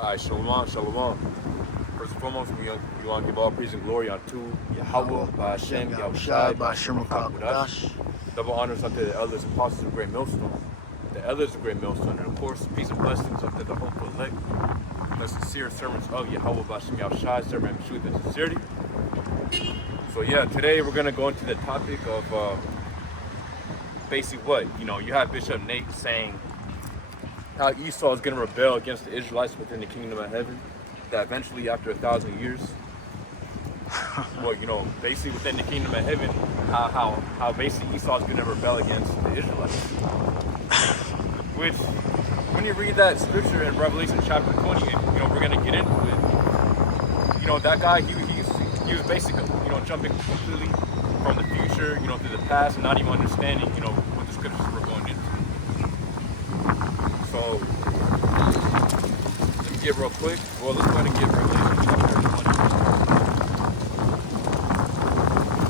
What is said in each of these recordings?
Shalom, shalom. First and foremost, we want to give all praise and glory unto Yahweh, by Hashem, Yahushai, by Hashem, double honors unto the elders and apostles of Great Millstone, the elders of Great Millstone, and of course, peace and blessings unto the hopeful elect, the sincere servants of Yahweh, by Hashem, Yahushai, serving in truth and sincerity. So yeah, today we're going to go into the topic of basically what, you have Bishop Nate saying how Esau is going to rebel against the Israelites within the kingdom of heaven, that eventually after 1,000 years, well, basically within the kingdom of heaven, how basically Esau is going to rebel against the Israelites. Which, when you read that scripture in Revelation chapter 20, and we're going to get into it, that guy, he was basically, jumping completely from the future, to the past, and not even understanding, what the scriptures were going into. So, let me get real quick. Well, let's go ahead and get Revelation chapter 20.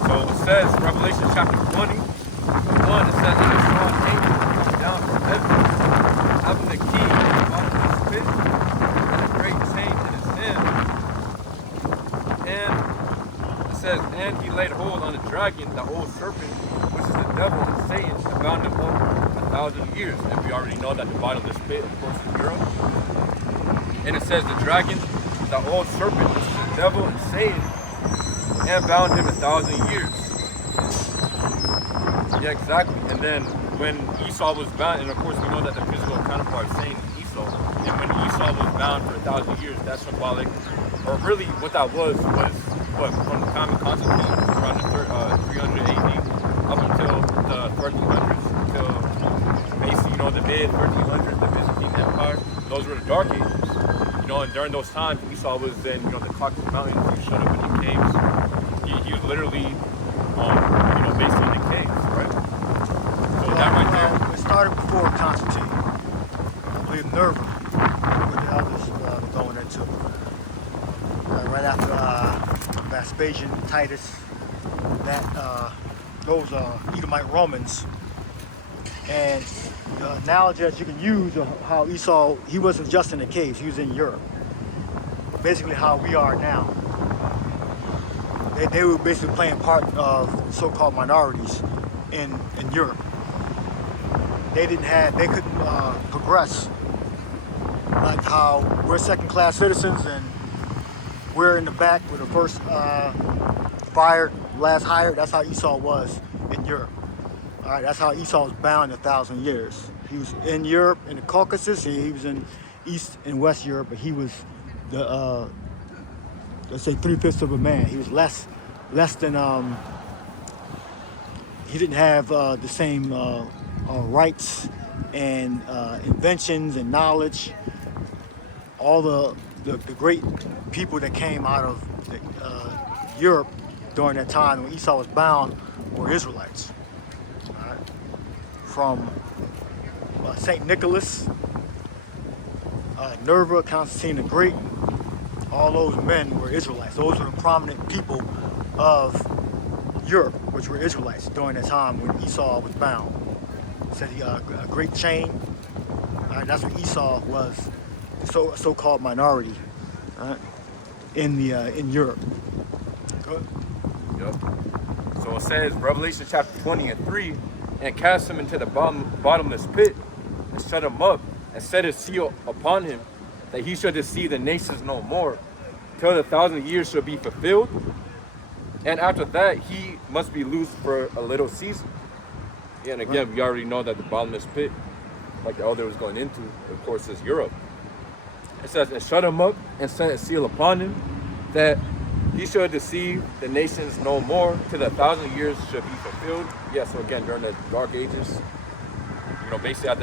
So it says, Revelation chapter 20, 1, it says, "And I saw an angel coming down from heaven, having the key of the bottomless pit, and a great chain in his hand. And it says, and he laid hold on the dragon, the old serpent, which is the devil and Satan, and bound him up 1,000 years." And we already know that the bottomless pit, of course, is Europe. And it says the dragon, the old serpent, which is the devil and Satan, and bound him 1,000 years. Yeah, exactly. And then when Esau was bound, and of course we know that the physical counterpart of Satan is Esau. And when Esau was bound for 1,000 years, that's symbolic, or really what that was what, from the time of Constantine around the 300 AD up until the 1300s, until basically, the mid-1300s, the Byzantine Empire. Those were the Dark Ages. And during those times, Esau was in, the Caucasus Mountains. He shut up in the caves. He was literally, basically in the caves, right? So that right there. It started before Constantine. I believe Nerva, what the others were going into. Right after Vespasian, Titus, those Edomite Romans. And the analogy that you can use of how Esau, he wasn't just in the caves, he was in Europe. Basically how we are now. They were basically playing part of so-called minorities in Europe. They couldn't progress. Like how we're second-class citizens and we're in the back with the first fired, last hired. That's how Esau was in Europe. All right, that's how Esau was bound 1,000 years. He was in Europe, in the Caucasus, and he was in East and West Europe, but he was the, let's say 3/5 of a man. He was less than, he didn't have the same rights and inventions and knowledge. All the great people that came out of Europe during that time when Esau was bound were Israelites. From St. Nicholas, Nerva, Constantine the Great, all those men were Israelites. Those were the prominent people of Europe, which were Israelites during that time when Esau was bound. Said he a great chain. That's what Esau was, so-called minority, in Europe. Good. Yep. So it says Revelation chapter 20 and 3. And cast him into the bottomless pit, and shut him up, and set his seal upon him, that he should deceive the nations no more, till the 1,000 years shall be fulfilled. And after that, he must be loosed for a little season. Yeah, and again, we already know that the bottomless pit, like the elder was going into, of course, is Europe. It says, and shut him up, and set his seal upon him, that he should deceive the nations no more, till the 1,000 years should be fulfilled. Yeah, so again, during the Dark Ages, basically as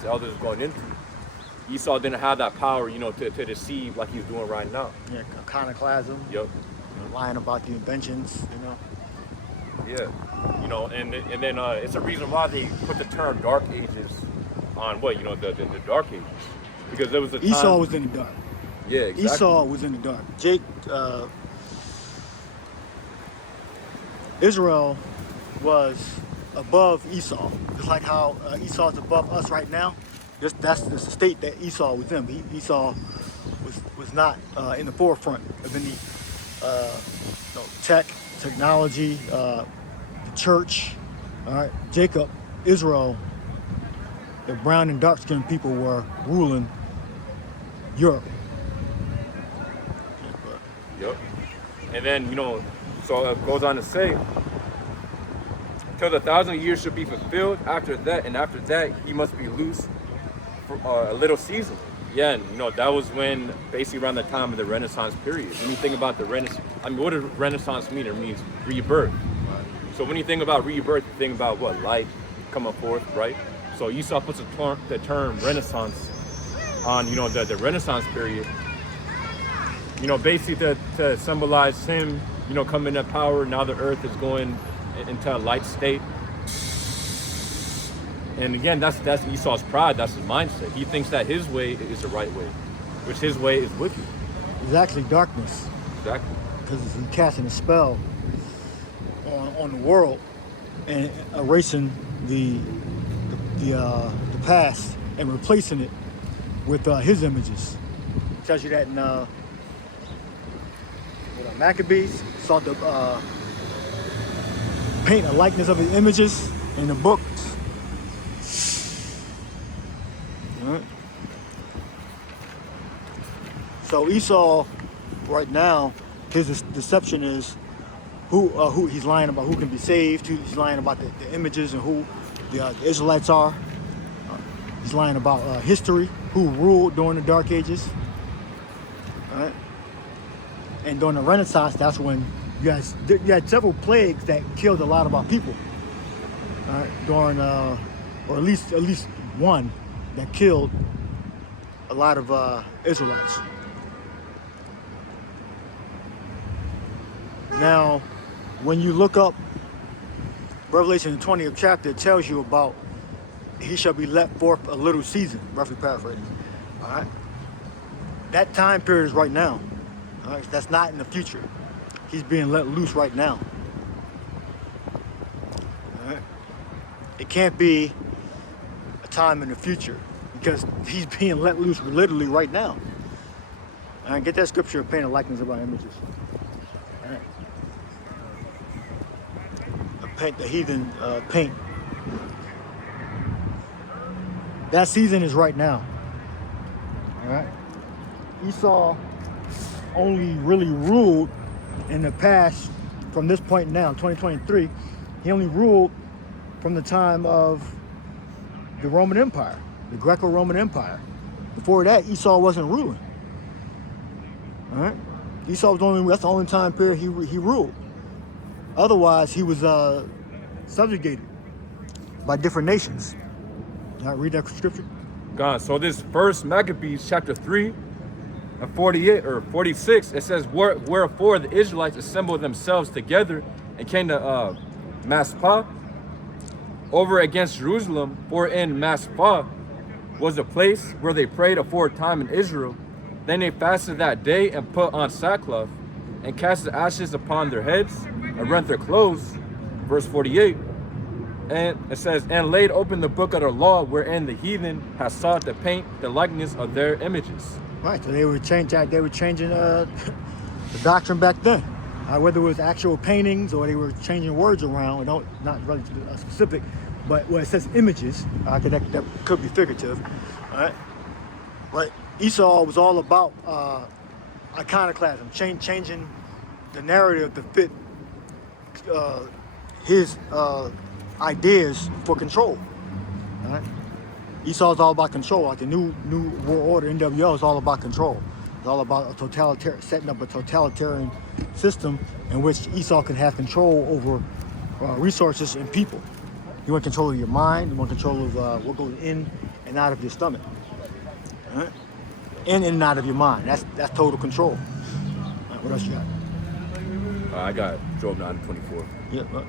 the elders was going into, Esau didn't have that power, to deceive like he's doing right now. Yeah, iconoclasm. Yep. Lying about the inventions, Yeah, and then it's a reason why they put the term Dark Ages on what, the Dark Ages, because there was a time... Esau was in the dark. Yeah, exactly. Esau was in the dark. Israel was above Esau, just like how Esau is above us right now. That's the state that Esau was in. Esau was not in the forefront of any technology, the church. All right, Jacob, Israel, the brown and dark-skinned people were ruling Europe. Yep. And then, you know, so it goes on to say, till the 1,000 years should be fulfilled after that he must be loose for a little season. Yeah, and you know, that was when, basically around the time of the Renaissance period. When you think about the Renaissance, I mean, what does Renaissance mean? It means rebirth. So when you think about rebirth, you think about what? Life coming forth, right? So Esau puts the term Renaissance on, you know, the Renaissance period, you know, basically to symbolize him, you know, coming to power. Now the earth is going into a light state. And again, that's Esau's pride, that's his mindset. He thinks that his way is the right way, which his way is wicked. It's actually darkness. Exactly. Because he's casting a spell on the world and erasing the past and replacing it with his images. It tells you that in Maccabees, sought to paint a likeness of his images in the books. All right. So Esau, right now, his deception is who he's lying about, who can be saved. He's lying about the images and who the Israelites are. He's lying about history, who ruled during the Dark Ages. All right. And during the Renaissance, that's when you had several plagues that killed a lot of our people. All right. During, or at least one that killed a lot of Israelites. Now, when you look up Revelation, the 20th chapter, it tells you about he shall be let forth a little season, roughly paraphrasing. All right. That time period is right now. All right. That's not in the future. He's being let loose right now. All right. It can't be a time in the future because he's being let loose literally right now. All right. Get that scripture of paint a likeness of our images. All right. Paint the heathen paint. That season is right now. All right. Esau only really ruled in the past, from this point now, 2023, he only ruled from the time of the Roman Empire, the Greco-Roman Empire. Before that, Esau wasn't ruling. All right. Esau was that's the only time period he ruled. Otherwise, he was subjugated by different nations. All right, read that scripture. God, so this first Maccabees chapter 3 and 48 or 46, it says, wherefore the Israelites assembled themselves together and came to Maspah over against Jerusalem, for in Maspah was a place where they prayed aforetime in Israel. Then they fasted that day and put on sackcloth and cast the ashes upon their heads and rent their clothes. Verse 48. And it says, and laid open the book of the law, wherein the heathen has sought to paint the likeness of their images. Right, so they were changing the doctrine back then. Whether it was actual paintings or they were changing words around, not really specific, but when it says images, that could be figurative. All right, but Esau was all about iconoclasm, changing the narrative to fit his ideas for control. All right? Esau's all about control. Like the new world order, NWO, is all about control. It's all about setting up a totalitarian system in which Esau can have control over resources and people. You want control of your mind. You want control of what goes in and out of your stomach. All right? In and out of your mind. That's total control. All right, what else you got? I got Job 9 and 24. Yeah.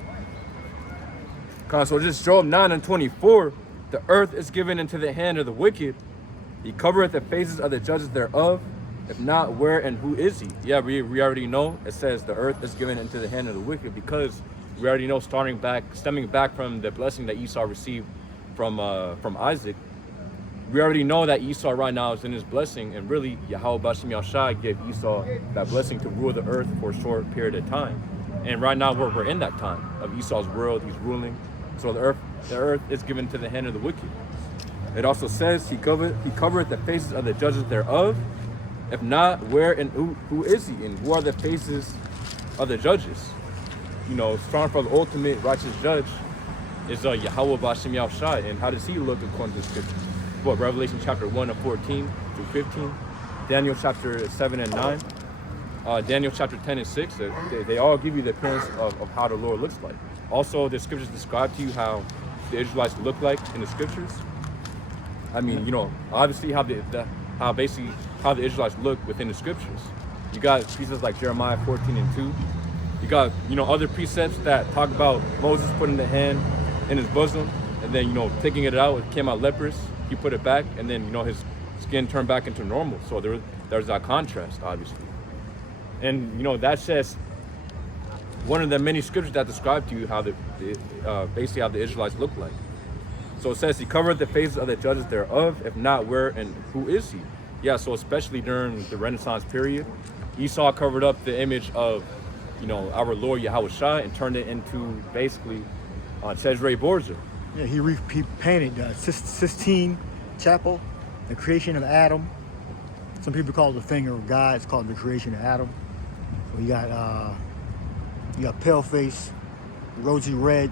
So this Job 9 and 24, the earth is given into the hand of the wicked. He covereth the faces of the judges thereof. If not, where and who is he? Yeah, we already know. It says the earth is given into the hand of the wicked because we already know, stemming back from the blessing that Esau received from Isaac. we already know that Esau right now is in his blessing, and really Yahweh Bashim Yahshai gave Esau that blessing to rule the earth for a short period of time. And right now we're in that time of Esau's world. He's ruling. So the earth is given to the hand of the wicked. It also says he covereth the faces of the judges thereof. If not, where and who is he? And who are the faces of the judges? You know, strong for the ultimate righteous judge is Yahweh Bashim Yahshai. And how does he look according to the scripture? What, Revelation chapter 1 of 14 through 15, Daniel chapter 7 and 9, Daniel chapter 10 and 6. They all give you the appearance of how the Lord looks like. Also, the scriptures describe to you how the Israelites look like in the scriptures. I mean, you know, obviously how the Israelites look within the scriptures. You got precepts like Jeremiah 14 and 2. You got, you know, other precepts that talk about Moses putting the hand in his bosom and then, you know, taking it out, it came out leprous. He put it back, and then, you know, his skin turned back into normal. So there's that contrast, obviously. And, you know, that's just one of the many scriptures that describe to you how basically how the Israelites look like. So it says he covered the faces of the judges thereof. If not, where and who is he? Yeah, so especially during the Renaissance period, Esau covered up the image of, you know, our Lord Yahweh Shai and turned it into basically Cesare Borgia. Yeah, he painted Sistine Chapel, the creation of Adam. Some people call it the finger of God. It's called the creation of Adam. So you got pale face, rosy red,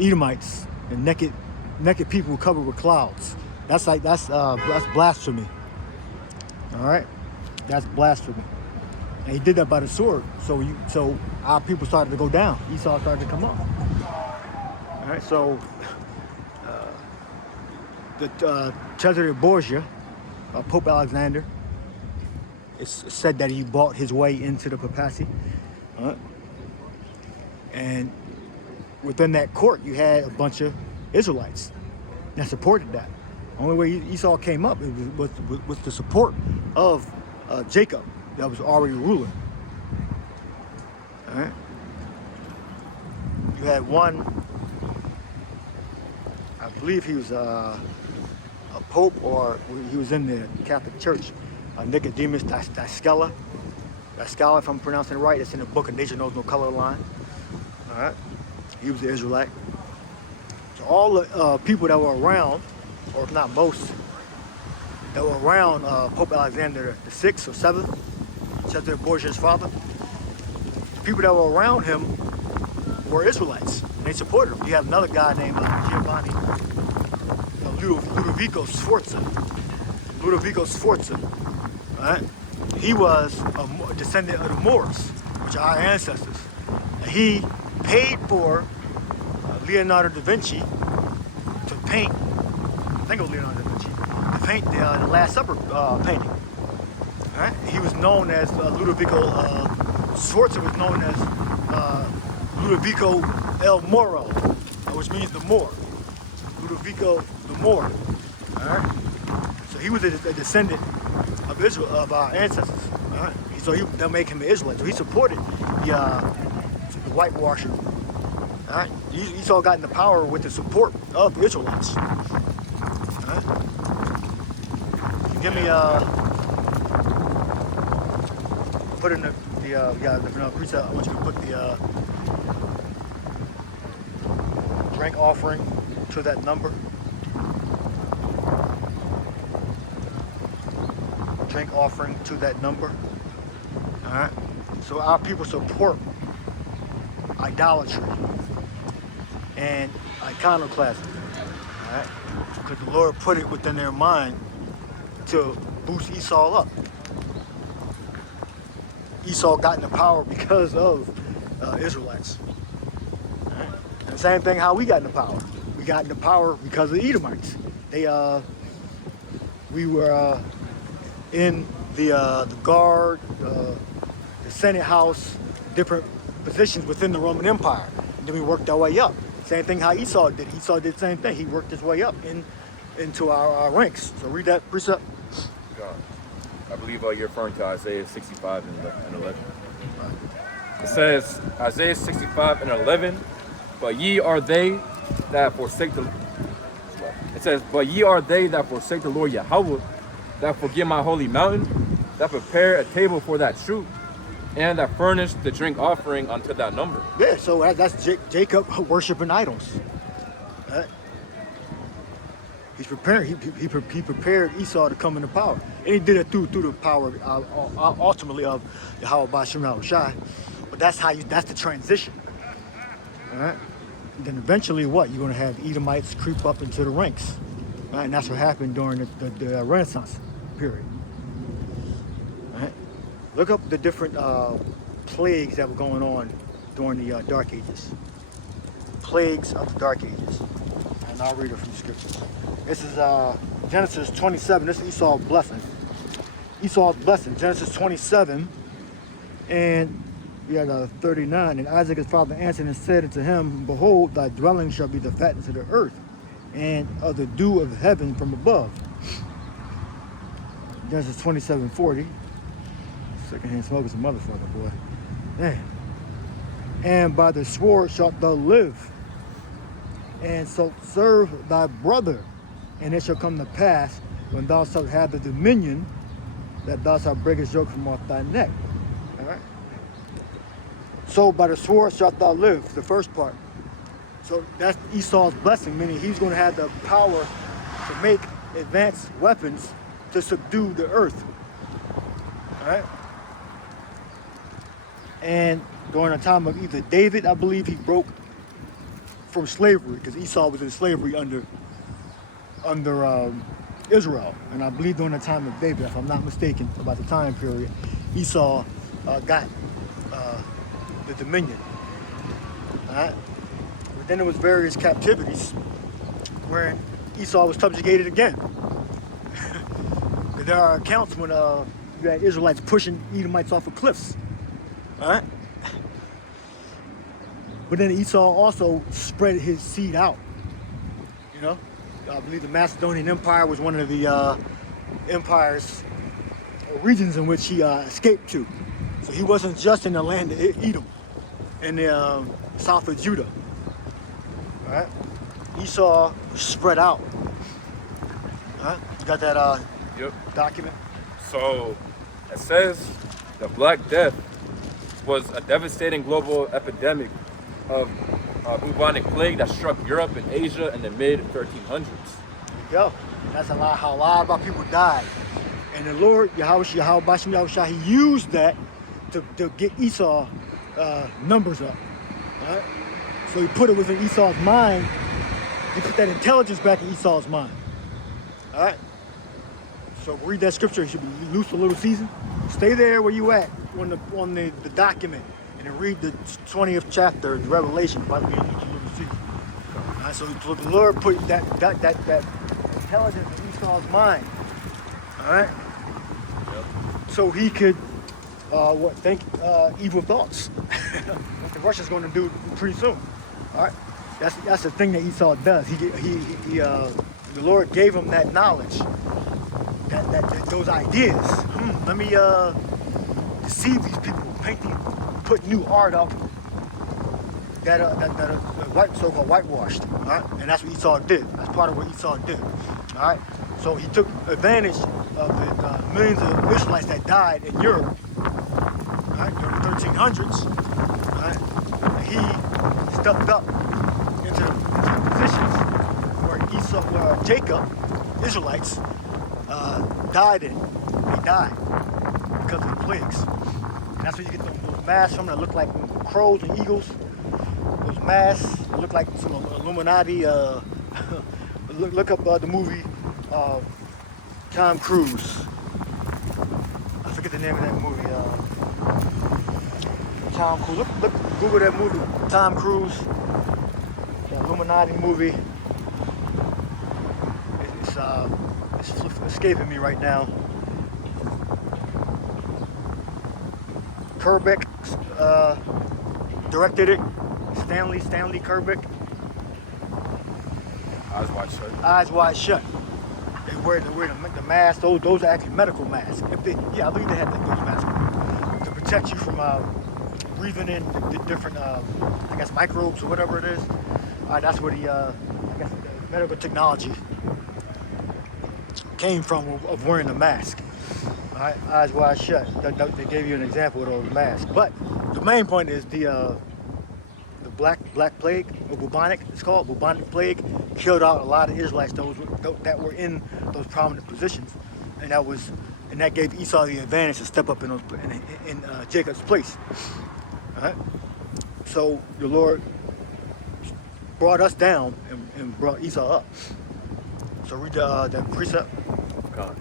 Edomites, and naked people covered with clouds. That's blasphemy. All right, that's blasphemy. And he did that by the sword. So our people started to go down. Esau started to come up. All right, so the Cesare Borgia, Pope Alexander, it's said that he bought his way into the papacy. And within that court, you had a bunch of Israelites that supported that. The only way Esau came up was with the support of Jacob that was already ruling. All right. You had one, I believe he was a pope, or he was in the Catholic Church, Nicodemus Daskala. Daskala, if I'm pronouncing it right, it's in the book of Nature Knows No Color Line. All right. He was an Israelite. So all the people that were around, or if not most, that were around Pope Alexander the 6th or 7th, Cesare Borgia's father, the people that were around him were Israelites. They supported him. You have another guy named Giovanni Ludovico Sforza. Ludovico Sforza, right? He was a descendant of the Moors, which are our ancestors. And he paid for Leonardo da Vinci to paint, I think it was Leonardo da Vinci, to paint the Last Supper painting. All right? He was known as Ludovico Sforza was known as Ludovico El Moro, which means the Moor. Ludovico the Moor. All right? So he was a descendant of Israel, of our ancestors. All right? So that made him an Israelite. So he supported the whitewashing. All right? Esau got into power with the support of the Israelites. All right? Give me put in the preset. I want you to put the drink offering to that number. Drink offering to that number. All right. So our people support idolatry and iconoclasm. All right. Because the Lord put it within their mind to boost Esau up. Esau got into power because of Israelites. Right? And the same thing how we got into power. We got into power because of the Edomites. We were in the guard, the Senate House, different positions within the Roman Empire. And then we worked our way up. Same thing how Esau did. Esau did the same thing. He worked his way up into our ranks. So read that precept. God. I believe you're referring to Isaiah 65 and 11. It says, Isaiah 65 and 11, but ye are they that forsake the... It says, but ye are they that forsake the Lord Yahweh, that forget my holy mountain, that prepare a table for that troop, and that furnish the drink offering unto that number. Yeah, so that's Jacob worshiping idols. Right? He's preparing. He prepared Esau to come into power, and he did it through the power ultimately of Yahweh B'Shem Yahushai. But that's the transition. All right. And then eventually, what you're going to have Edomites creep up into the ranks, right? And that's what happened during the Renaissance period. All right. Look up the different plagues that were going on during the Dark Ages. Plagues of the Dark Ages. And I'll read it from the scriptures. This is Genesis 27. This is Esau's blessing. Esau's blessing. Genesis 27. And we had 39. And Isaac his father answered and said unto him, behold, thy dwelling shall be the fatness of the earth, and of the dew of heaven from above. Genesis 27:40. Secondhand smoke is a motherfucker, boy. Man. And by the sword shalt thou live, and shalt serve thy brother. And it shall come to pass, when thou shalt have the dominion, that thou shalt break his yoke from off thy neck. All right? So by the sword shalt thou live, the first part. So that's Esau's blessing, meaning he's going to have the power to make advanced weapons to subdue the earth. All right? And during the time of either David, I believe, he broke from slavery, because Esau was in slavery under Israel. And I believe during the time of David, if I'm not mistaken, about the time period, Esau got the dominion. All right? But then there was various captivities where Esau was subjugated again. There are accounts when you had Israelites pushing Edomites off of cliffs. All right? But then Esau also spread his seed out. You know? I believe the Macedonian Empire was one of the empires or regions in which he escaped to. So he wasn't just in the land of Edom, in the south of Judah. All right? Esau spread out. All right? You got that document? So it says the Black Death was a devastating global epidemic of bubonic plague that struck Europe and Asia in the mid-1300s. There you go. That's how a lot of people died. And the Lord, Yahweh B'Shem Yahushai, he used that to get Esau numbers up. All right? So he put it within Esau's mind. He put that intelligence back in Esau's mind. All right? So read that scripture. It should be loose a little season. Stay there where you at on the document, and then read the 20th chapter of Revelation. About to be a little season. All right, so the Lord put that intelligence in Esau's mind. All right. Yep. So he could think evil thoughts. What the Russians going to do pretty soon. All right. That's the thing that Esau does. The Lord gave him that knowledge. Those ideas. Let me deceive these people, put new art up that so-called whitewashed. All right, and that's what Esau did. That's part of what Esau did. All right, so he took advantage of the millions of Israelites that died in Europe. All right, during the 1300s. All right, and he stepped up into the positions where Jacob, Israelites, died in. They died because of the plagues. And that's where you get those masks from that look like crows and eagles. Those masks that look like some Illuminati. Look up the movie Tom Cruise. I forget the name of that movie. Tom Cruise. Look, Google that movie. Tom Cruise. The Illuminati movie. It's escaping me right now. Kubrick directed it. Stanley Kubrick. Eyes Wide Shut. Eyes Wide Shut. They wear the masks. Those are actually medical masks. I believe they had those masks to protect you from breathing in the different, microbes or whatever it is. That's where the medical technology came from of wearing a mask. All right, eyes wide shut. They gave you an example of those masks. But the main point is the black plague, or bubonic, it's called bubonic plague, killed out a lot of Israelites, those that were in those prominent positions, and that gave Esau the advantage to step up in Jacob's place. All right, so the Lord brought us down and brought Esau up. So read that precept. God.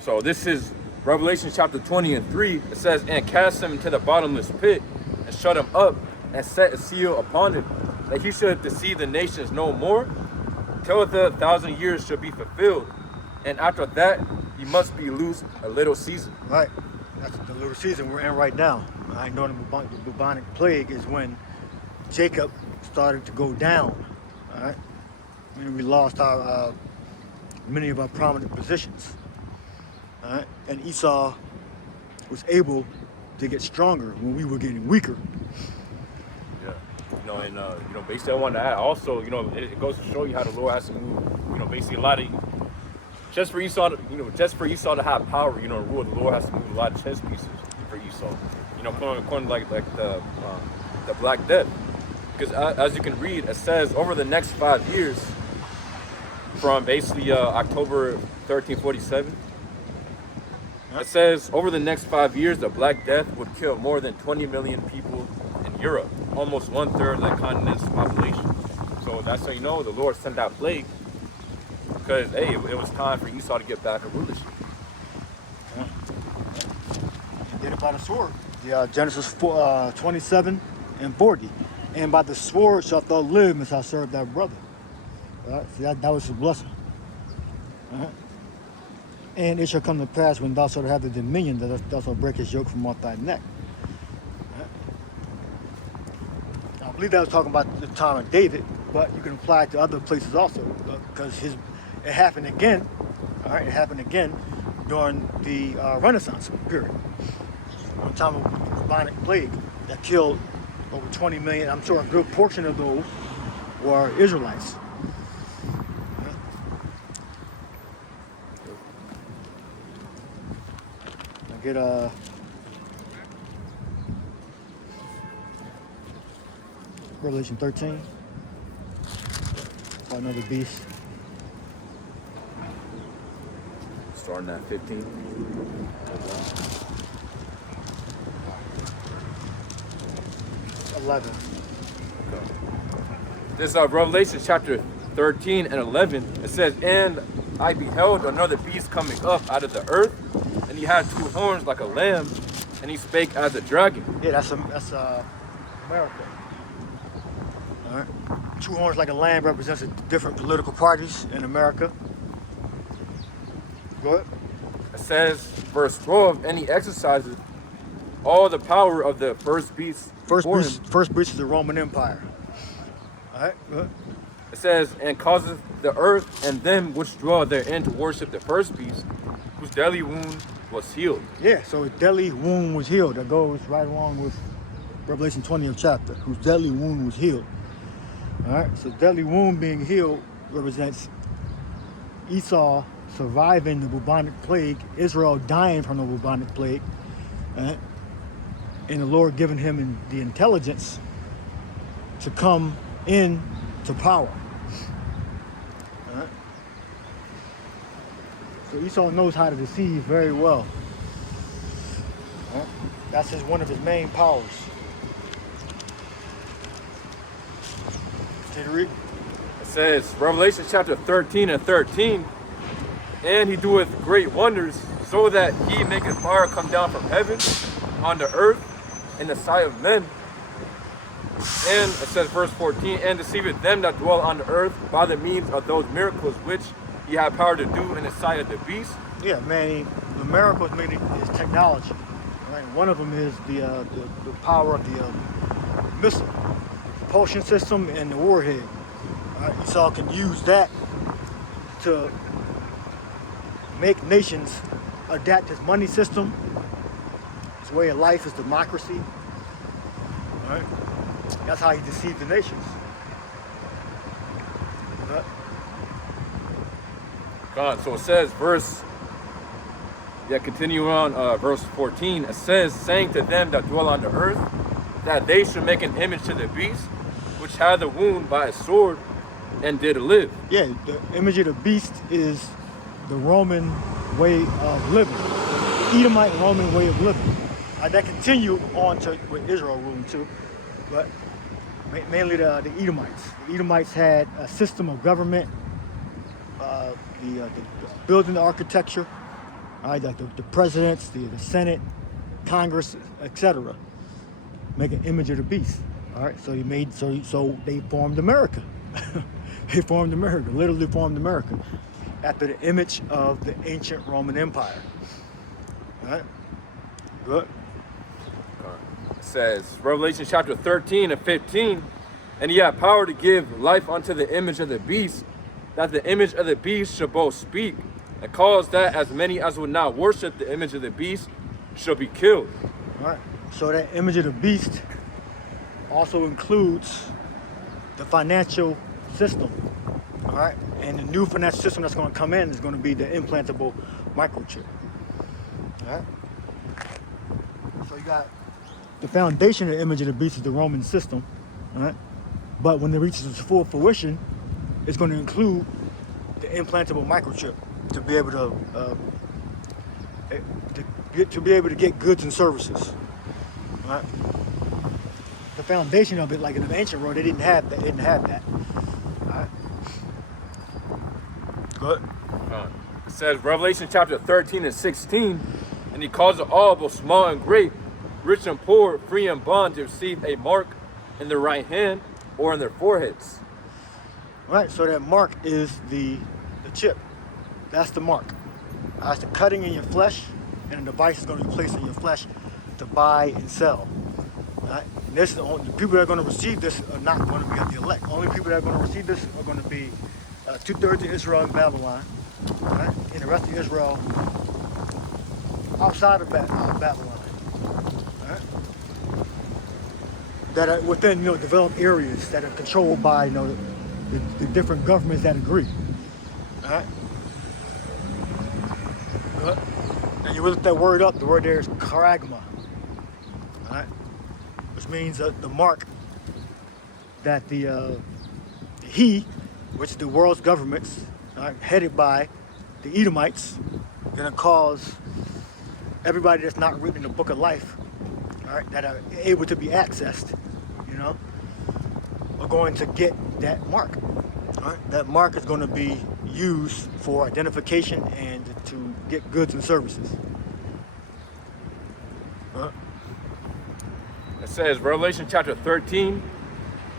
So this is Revelation chapter 20 and 3. It says, and cast him into the bottomless pit, and shut him up, and set a seal upon him, that he should deceive the nations no more, till the 1,000 years should be fulfilled. And after that, he must be loosed a little season. Right. That's the little season we're in right now. I know the bubonic plague is when Jacob started to go down. All right. When we lost our many of our prominent positions. All right. And Esau was able to get stronger when we were getting weaker. Yeah. And basically I wanted to add also, it goes to show you how the Lord has to move, basically a lot of just for Esau to have power, to rule, the Lord has to move a lot of chess pieces for Esau. According like the Black Death. Because as you can read, it says over the next 5 years, from basically October 1347, it says over the next 5 years, the Black Death would kill more than 20 million people in Europe, almost 1/3 of the continent's population. So that's how you know the Lord sent that plague, because hey, it was time for Esau to get back a rulership. He did it by the sword. Genesis 27 and 40. And by the sword shalt thou live, and shalt serve thy brother. Right? See, that was his blessing. And it shall come to pass when thou shalt have the dominion that thou shalt break his yoke from off thy neck. I believe that was talking about the time of David, but you can apply it to other places also, because it happened again. All right, it happened again during the Renaissance period, on time of the bubonic plague that killed over 20 million. I'm sure a good portion of those were Israelites. I get Revelation 13. Another beast. Starting at 15. 11. Okay. This Revelation chapter 13 and 11. It says, and I beheld another beast coming up out of the earth, and he had 2 horns like a lamb, and he spake as a dragon. Yeah, that's America. All right. 2 horns like a lamb represents the different political parties in America. Go ahead. It says, verse 12, and he exercises all the power of the first beast. First beast is the Roman Empire. All right, go ahead. It says, and causeth the earth and them which dwell therein to worship the first beast, whose deadly wound was healed. Yeah, so his deadly wound was healed. That goes right along with Revelation 20th chapter, whose deadly wound was healed. All right, so deadly wound being healed represents Esau surviving the bubonic plague, Israel dying from the bubonic plague, and the Lord giving him the intelligence to come in to power. All right. So Esau knows how to deceive very well. All right. That's one of his main powers. Can you read? It says, Revelation chapter 13 and 13, and he doeth great wonders, so that he maketh fire come down from heaven on the earth in the sight of men. And it says, verse 14, and deceiveth them that dwell on the earth by the means of those miracles which he had power to do in the sight of the beast. Yeah, man, the miracles meaning is technology. Right? One of them is the power of the missile, the propulsion system, and the warhead. Esau can use that to make nations adapt his money system. His way of life is democracy. All right? That's how he deceived the nations. So it says, continue on, verse 14. It says, saying to them that dwell on the earth, that they should make an image to the beast, which had the wound by a sword, and did live. Yeah, the image of the beast is the Roman way of living, Edomite Roman way of living. That continued on to with Israel ruling too, but mainly the Edomites. The Edomites had a system of government, the building architecture, like the presidents, the Senate, Congress, etc. Make an image of the beast. All right, so they formed America. They formed America, literally formed America, after the image of the ancient Roman Empire. All right, good. It says, Revelation chapter 13 and 15, and he had power to give life unto the image of the beast, that the image of the beast should both speak, and cause that as many as would not worship the image of the beast shall be killed. All right, so that image of the beast also includes the financial system. All right, and the new financial system that's going to come in is going to be the implantable microchip. All right, so you got the foundation of the image of the beast is the Roman system. All right, but when it reaches its full fruition, it's going to include the implantable microchip to be able to get goods and services. All right, the foundation of it, like in the ancient world, they didn't have that. All right. Good. It says, Revelation chapter 13 and 16, and he caused all, both small and great, rich and poor, free and bond, to receive a mark in their right hand or in their foreheads. All right, so that mark is the chip. That's the mark. That's the cutting in your flesh, and the device is going to be placed in your flesh to buy and sell. All right? And this is the people that are going to receive this are not going to be of the elect. Only people that are going to receive this are going to be 2/3 of Israel and Babylon, all right? And the rest of Israel outside of Babylon. All right? That are within developed areas that are controlled by the different governments that agree. All right. Good. And you look that word up. The word there is charagma. All right, which means the mark that the he, which is the world's governments, all right, headed by the Edomites, gonna cause everybody that's not written in the book of life, all right, that are able to be accessed, are going to get that mark. All right, that mark is going to be used for identification and to get goods and services. It says, Revelation chapter 13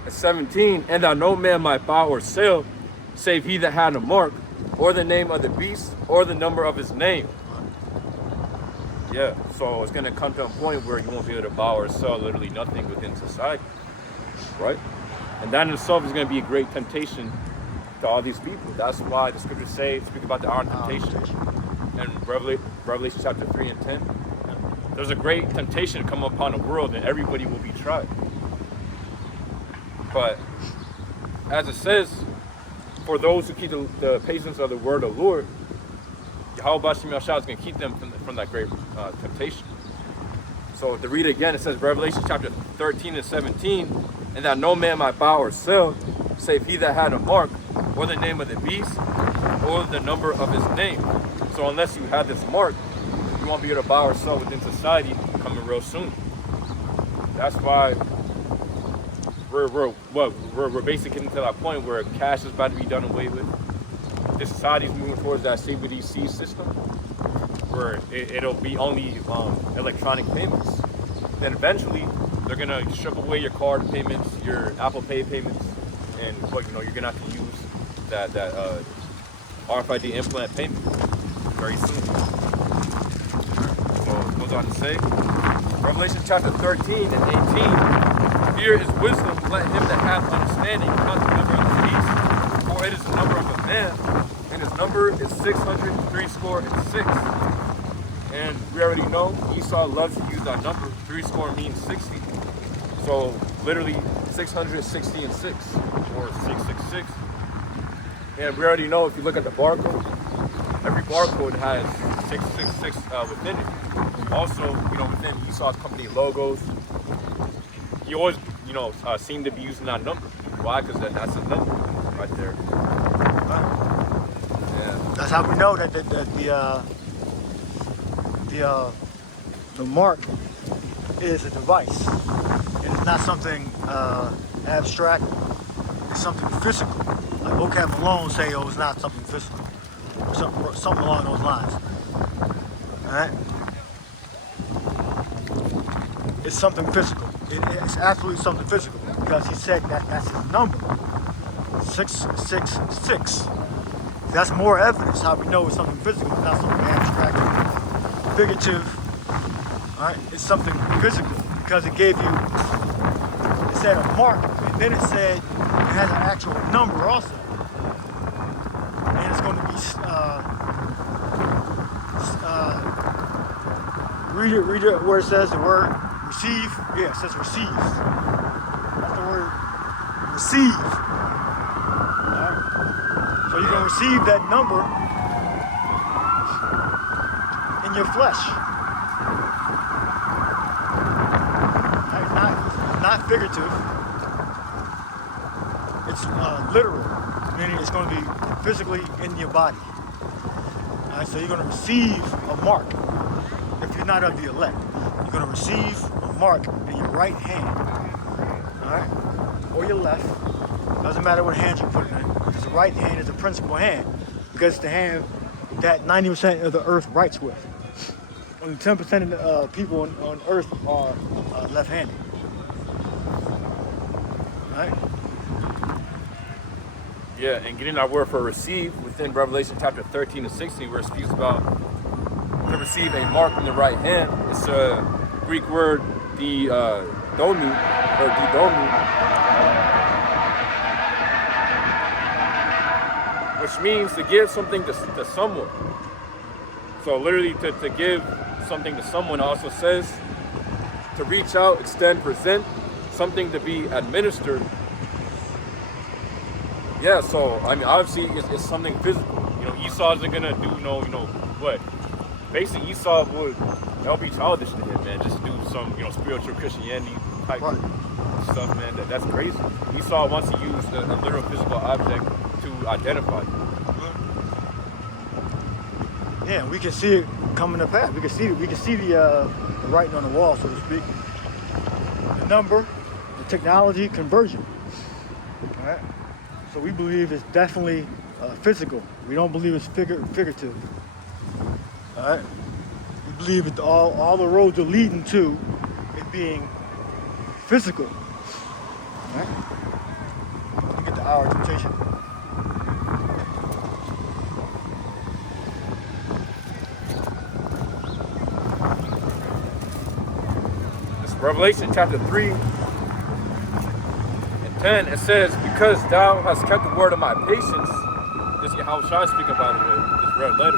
and 17, and that no man might buy or sell, save he that had a mark, or the name of the beast, or the number of his name. Yeah, so it's going to come to a point where you won't be able to buy or sell literally nothing within society, right? And that in itself is going to be a great temptation to all these people. That's why the scriptures speak about the hour of temptation. And Revelation chapter 3 and 10. There's a great temptation to come upon the world and everybody will be tried. But as it says, for those who keep the patience of the word of the Lord, Yahweh is going to keep them from that great temptation. So to read it again, it says Revelation chapter 13 and 17, and that no man might buy or sell, save he that had a mark, or the name of the beast, or the number of his name. So unless you have this mark, you won't be able to buy or sell within society coming real soon. That's why we're basically getting to that point where cash is about to be done away with. This society is moving towards that CBDC system, where it'll be only electronic payments. Then eventually, they're gonna strip away your card payments, your Apple Pay payments, and you're gonna have to use that RFID implant payment very soon. So it goes on to say, Revelation chapter 13 and 18, fear is wisdom, let him that hath understanding count the number of the beast, for it is the number of a man, and his number is 666. And we already know Esau loves to use that number. 60 means 60. So literally 660 and 6, or 666. And we already know if you look at the barcode, every barcode has 666 within it. Also, you know, within Esau's company logos, he always, you know, seemed to be using that number. Why? Because that's a number right there. Yeah. That's how we know that the mark is a device. It is not something abstract. It's something physical. Like vocab alone say, oh, it's not something physical. Or something along those lines. All right? It's something physical. It's absolutely something physical because he said that that's his number. 666. That's more evidence how we know it's something physical, not something abstract, figurative. All right? It's something physical because it gave you, it said a mark, and then it said it has an actual number also. And it's going to be, read it where it says the word receive. Yeah, it says receive. That's the word receive. Alright? So you're going to receive that number in your flesh. Right? Not figurative. It's literal, meaning it's going to be physically in your body. Alright, so you're going to receive a mark. If you're not of the elect, you're going to receive a mark in your right hand, all right, or your left. Doesn't matter what hand you put it in, because the right hand is the principal hand, because it's the hand that 90% of the earth writes with. Only 10% of the people on earth are left-handed. All right. Yeah, and getting our word for receive within Revelation chapter 13 and 16, where it speaks about to receive a mark in the right hand. It's a Greek word, domi, or didomi, which means to give something to someone. So literally to give something to someone also says to reach out, extend, present, something to be administered. Yeah, so I mean, obviously it's something physical. You know, Esau isn't gonna do what? Basically, Esau that'll be childish to him, man. Just do some, spiritual Christianity type stuff, man. That's crazy. Esau wants to use a literal physical object to identify. Yeah, we can see it coming to pass. We can see the writing on the wall, so to speak. The number, the technology, conversion. All right. So we believe it's definitely physical. We don't believe it's figurative. All right. We believe it, all the roads are leading to it being physical. All right. Let me get the hour temptation. Revelation chapter 3 and 10, it says, because thou hast kept the word of my patience, this is how Shai speak about it in this red letter.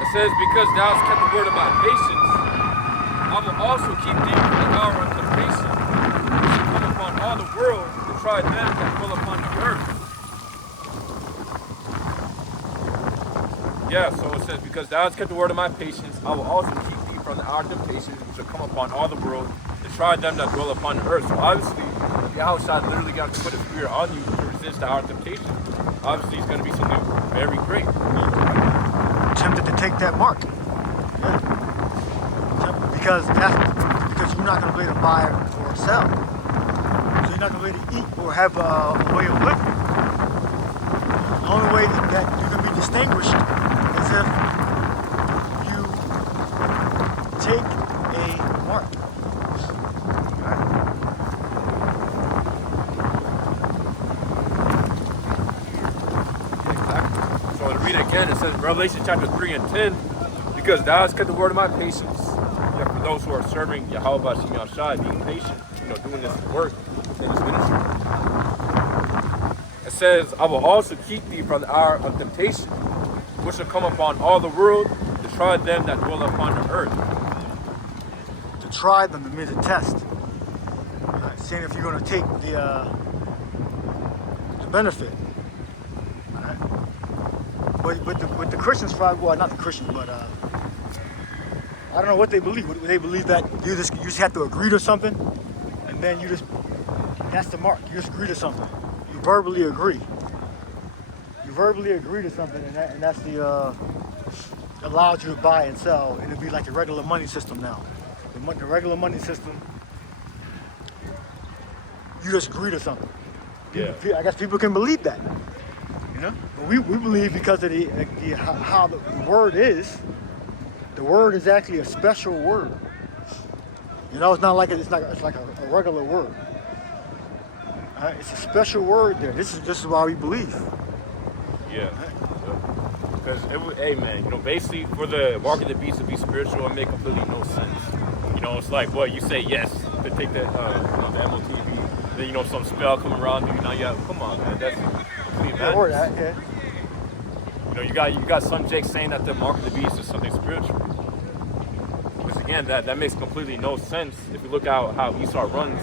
It says, because thou hast kept the word of my patience, I will also keep thee from the hour of temptation, which shall come upon all the world to try them that dwell upon the earth. Yeah, so it says, because thou hast kept the word of my patience, I will also keep thee from the hour of temptation, which shall come upon all the world, to try them that dwell upon the earth. So obviously, Yahushua literally got to put a spirit on you to resist the hour of temptation. Obviously, it's going to be something very great. Tempted to take that mark. Yeah. Because you're not going to be able to buy or sell. So you're not going to be able to eat or have a way of living. The only way that you can be distinguished is if you take a mark. Right. So to read it again, it says in Revelation chapter 3 and 10, because thou hast kept the word of my patience. Yeah, for those who are serving Yahweh Shai, being patient, doing this work in this ministry. It says, I will also keep thee from the hour of temptation, which shall come upon all the world, to try them that dwell upon the earth. To try them, to mean to test. Seeing if you're going to take benefit. Alright? But the Christians probably, well, not the Christians, but I don't know what they believe. They believe that you just have to agree to something, and then that's the mark. You just agree to something. You verbally agree. You verbally agree to something, and that's the allows you to buy and sell. It'll be like the regular money system now. The regular money system, you just agree to something. Yeah. I guess people can believe that, you know. But we believe because of how the word is. The word is actually a special word. You know, it's not like it's like a regular word. It's a special word there. This is why we believe. Yeah. Because hey man, you know, basically for the mark of the beast to be spiritual, it makes completely no sense. You know, it's like what you say yes to take the MOTB, then you know some spell come around you. Now you have, come on man, that's complete madness. Yeah. You know, you got some Jake saying that the mark of the beast is something spiritual. Because again, that makes completely no sense if you look at how Esau runs.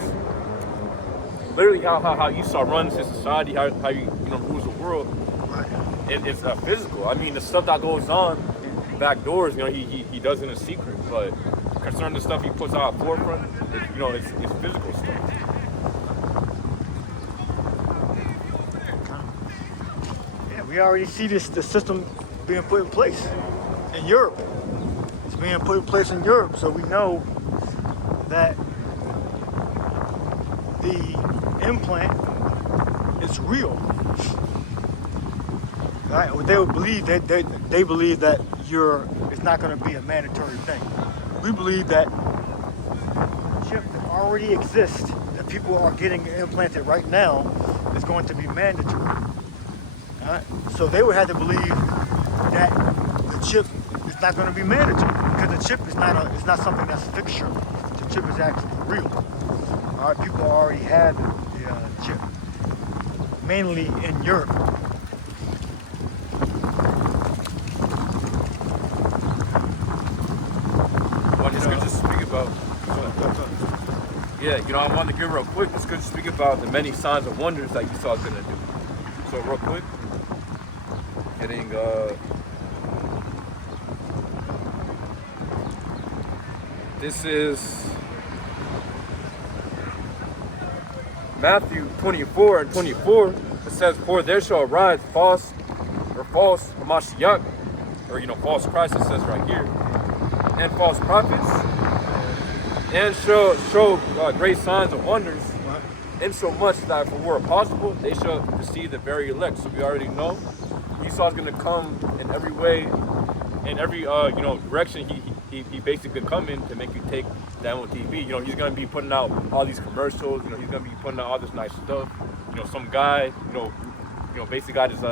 Literally how Esau runs his society, how he rules the world. Right. It's physical. I mean, the stuff that goes on back doors, you know, he does in a secret. But concerning the stuff he puts out forefront, it's physical stuff. We already see the system being put in place in Europe. It's being put in place in Europe, so we know that the implant is real. Right? They would believe that they believe that it's not going to be a mandatory thing. We believe that chip that already exists, that people are getting implanted right now, is going to be mandatory. Right? So they would have to believe that the chip is not going to be mandatory because the chip is not something that's fictional. The chip is actually real. All right, people already have the chip, mainly in Europe. Well, just could just speak about. Yeah, you know, I wanted to give real quick. Just could speak about the many signs and wonders that Esau's going to do. So real quick. Getting this is Matthew 24 and 24. It says, "For there shall arise false Mashiach," or false Christ. It says right here, "and false prophets, and show great signs and wonders, insomuch that if it were possible, they shall deceive the very elect." So we already know Esau's gonna come in every way, in every direction he basically could come in to make you take the MOTB. You know, he's gonna be putting out all these commercials. You know, he's gonna be putting out all this nice stuff. You know, some guy, basically got his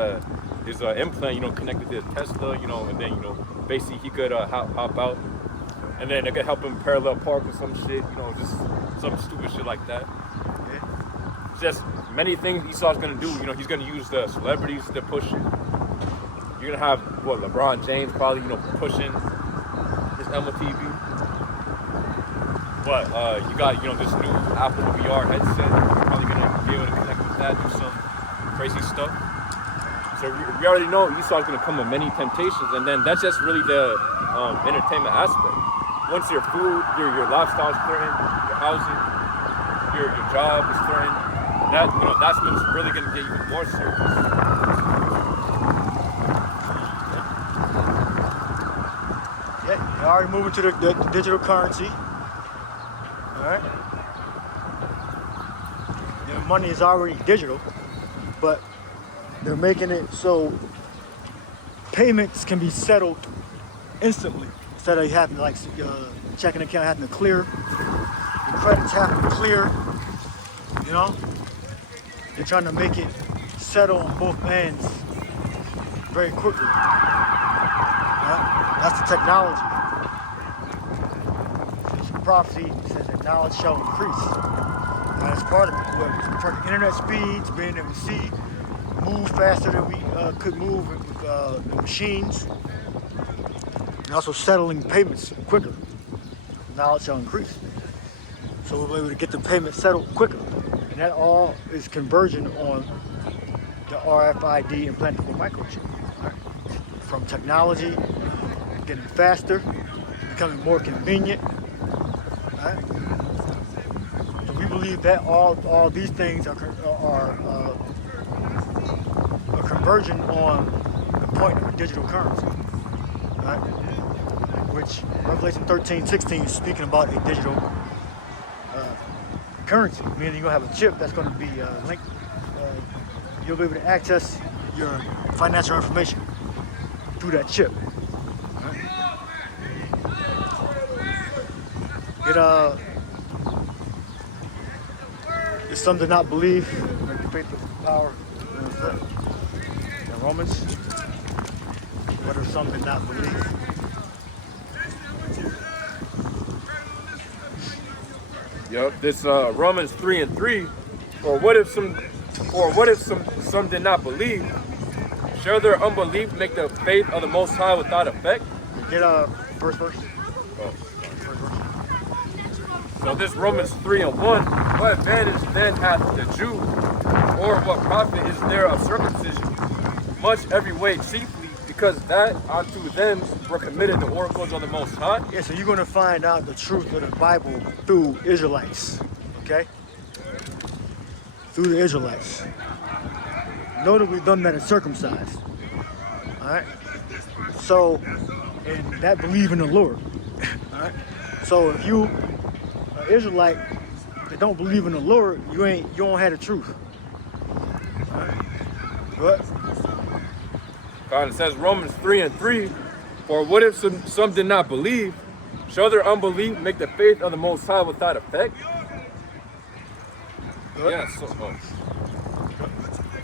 implant, connected to his Tesla. And then basically he could hop out, and then they could help him parallel park or some shit. Just some stupid shit like that. Just many things Esau's gonna do. He's gonna use the celebrities to push it. You're gonna have LeBron James probably pushing his MOTB. But you got this new Apple VR headset. You're probably gonna be able to connect with that, do some crazy stuff. So we already know Esau's gonna come with many temptations, and then that's just really the entertainment aspect. Once your food, your lifestyle is threatened, your housing, your job is threatened. That's what's really gonna get even more serious. They're already moving to the digital currency. All right. Their money is already digital, but they're making it so payments can be settled instantly instead of having to checking account having to clear, your credits having to clear. They're trying to make it settle on both ends very quickly. That's the technology. Prophecy says that knowledge shall increase. That's part of it. We're turning internet speeds, being able to see, move faster than we could move with the machines, and also settling payments quicker. Knowledge shall increase. So we'll be able to get the payment settled quicker. And that all is converging on RFID implantable microchip. Right? From technology, getting faster, becoming more convenient. Right? So we believe that all these things are converging on the point of a digital currency. Right? Which Revelation 13:16 is speaking about a digital currency, meaning you're gonna have a chip that's gonna be linked. You'll be able to access your financial information through that chip. Right? It's some did not believe, like the faith of power. In Romans, what if some did not believe? Yep, this Romans 3:3. Or what if some did not believe? Shall their unbelief make the faith of the Most High without effect? Get first verse. Oh. So this Romans 3:1. What advantage then hath the Jew, or what profit is there of circumcision? Much every way chiefly, because that unto them were committed the oracles of the Most High. Yeah, so you're going to find out the truth of the Bible through Israelites, okay? Through the Israelites. Notably them that are circumcised, all right? So, and that believe in the Lord, all right? So if you an Israelite that don't believe in the Lord, you don't have the truth. All right? What? God, it says Romans 3:3. For what if some did not believe? Shall their unbelief make the faith of the Most High without effect? What? Yes.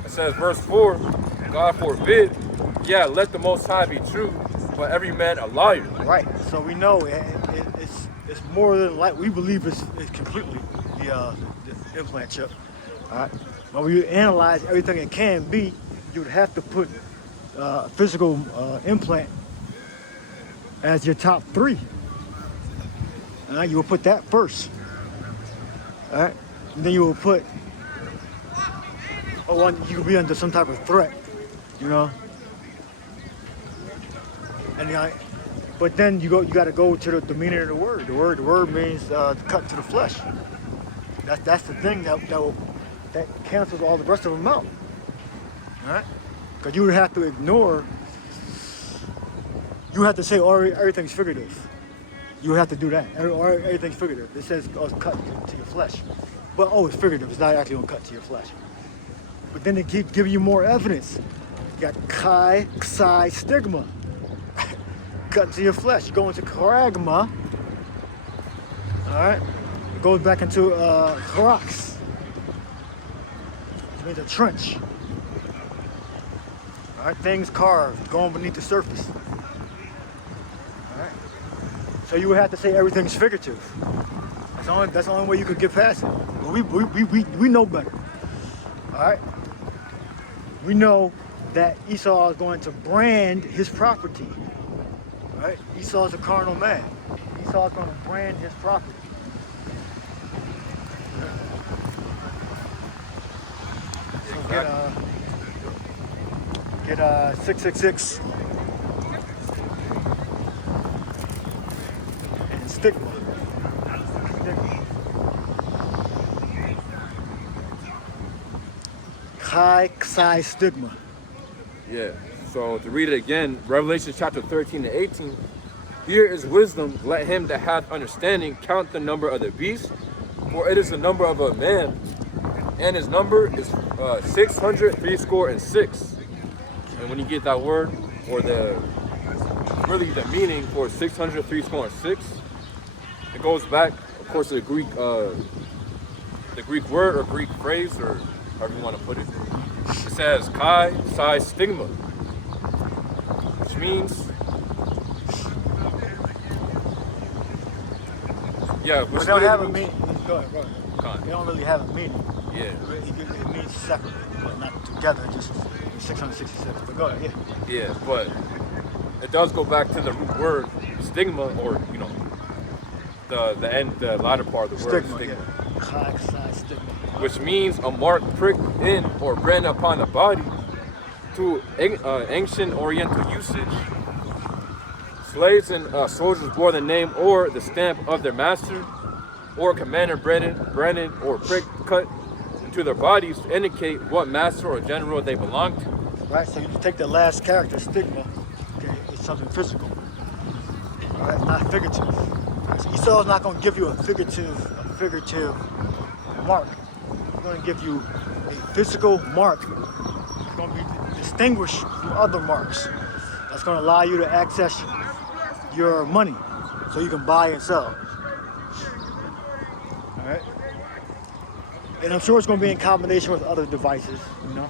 It says verse 4. God forbid. Yeah, let the Most High be true, but every man a liar. Right. So we know it's more than like we believe it's completely the implant chip. All right. But when you analyze everything it can be, you would have to put physical implant as your top 3. All right. You will put that first. All right. And then you will put you could be under some type of threat, you know. And but then you got to go to the meaning of the word. The word means cut to the flesh. That's the thing that cancels all the rest of them out. All right, because you would have to ignore. You have to say everything's figurative. You would have to do that. Everything's figurative. It says cut to your flesh, but it's figurative. It's not actually going to cut to your flesh. But then they keep giving you more evidence. You got chi, psi, stigma. Cut to your flesh. You go into charagma. Alright? It goes back into charax. It means a trench. Alright? Things carved, going beneath the surface. Alright? So you would have to say everything's figurative. That's the only way you could get past it. But we know better. Alright? We know that Esau is going to brand his property. Right? Esau's a carnal man. Esau's going to brand his property. So get 666 and stigma. Chi, psi, stigma. Yeah. So to read it again, Revelation chapter 13-18. Here is wisdom. Let him that hath understanding count the number of the beast, for it is the number of a man, and his number is 666. And when you get that word, or the meaning for 666, it goes back, of course, to the Greek word or Greek phrase, or however you want to put it. It says chi, psi, stigma, which means, but they don't have a meaning. Go ahead. They don't really have a meaning. Yeah. It means separate, but not together, just 666. But go ahead, Yeah, but it does go back to the root word stigma, or the latter part of the word stigma. Yeah. Chi, psi, stigma. Which means a mark pricked in or branded upon the body, to ancient Oriental usage, slaves and soldiers bore the name or the stamp of their master, or commander branded or prick cut into their bodies to indicate what master or general they belonged to. Right, so you take the last character, stigma, okay, it's something physical. All right, not figurative. So Esau is not going to give you a figurative mark. He's going to give you a physical mark. It's going to be distinguished from other marks. That's going to allow you to access your money so you can buy and sell. All right. And I'm sure it's going to be in combination with other devices, you know,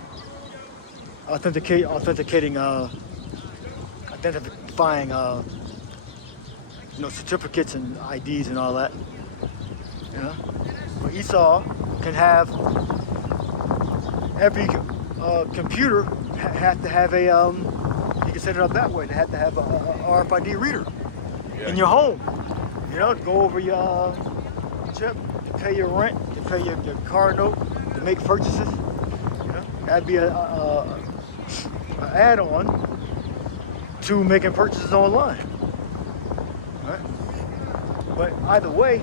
identifying, you know, certificates and IDs and all that. You know, but Esau can have every computer have to have a you can set it up that way. They have to have a RFID reader in your home. You know, to go over your chip, to pay your rent, to pay your car note, to make purchases. You know, that'd be an add-on to making purchases online. Right? But either way,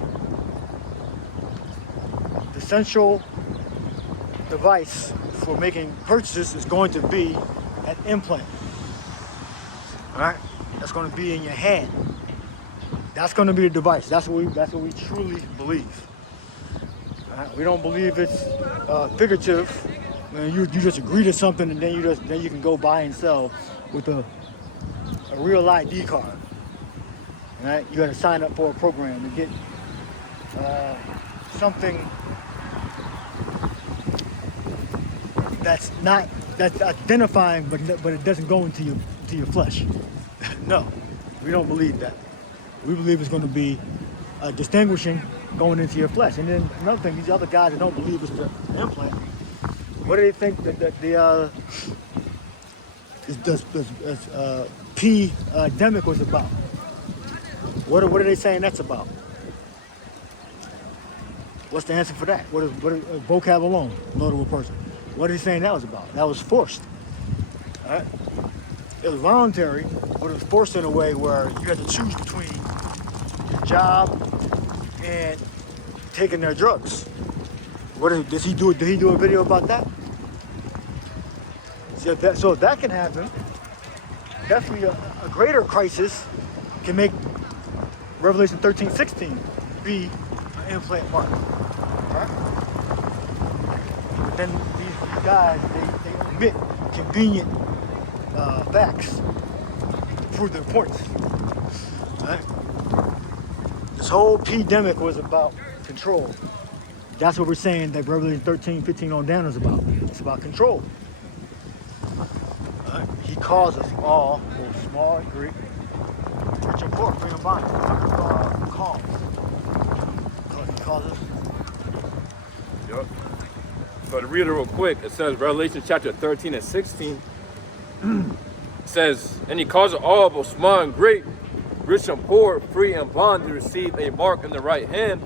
the central device for making purchases is going to be an implant. All right, that's going to be in your hand. That's going to be the device. That's what we truly believe. All right? We don't believe it's figurative. Man, you just agree to something and then you can go buy and sell with a real ID card. All right, you got to sign up for a program to get something that's identifying, but it doesn't go into your flesh. No, we don't believe that. We believe it's going to be distinguishing going into your flesh. And then another thing, these other guys that don't believe it's the implant, what do they think that the P-demic was about? What are they saying that's about? What's the answer for that? What is vocab alone, notable person? What are they saying that was about? That was forced. All right? It was voluntary, but it was forced in a way where you had to choose between your job and taking their drugs. Did he do a video about that? So if that can happen, definitely a greater crisis can make Revelation 13:16 be an implant mark. Right? But then these guys, they omit convenient facts to prove their points. Right? This whole pandemic was about control. That's what we're saying that Revelation 13:15 on down is about. It's about control. Right? He calls us all, both small and great, rich and poor, free and bond. Calls. He calls us. Yep. So to read it real quick, it says Revelation chapter 13 and 16. It says, and he calls all, both small and great, rich and poor, free and bond, to receive a mark in their right hand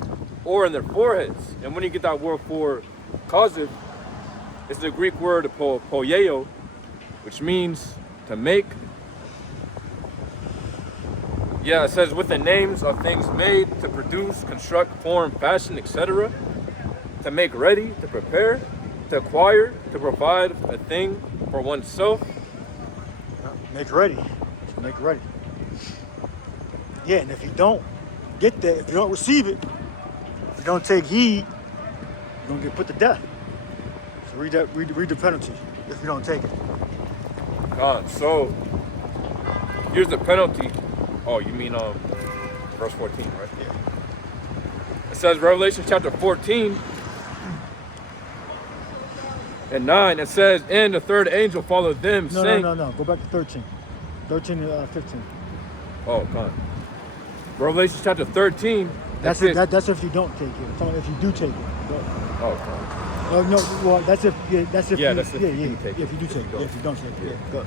or in their foreheads. And when you get that word for causative, it's the Greek word poieo, which means to make. Yeah, it says with the names of things made, to produce, construct, form, fashion, etc. To make ready, to prepare, to acquire, to provide a thing for oneself. Make ready. Make ready. Yeah, and if you don't get that, if you don't receive it, if you don't take heed, you're gonna get put to death. So read the penalty if you don't take it. So here's the penalty. Oh, you mean verse 14, right? Yeah. It says Revelation chapter 14 and 9. It says, and the third angel followed them, saying... No. Go back to 13. 13 and 15. Oh, God. Revelation chapter 13. That's if you don't take it. If you do take it. Oh, God. No. Well, that's if you do take it. If you do take it. If you don't take it. Yeah. Go.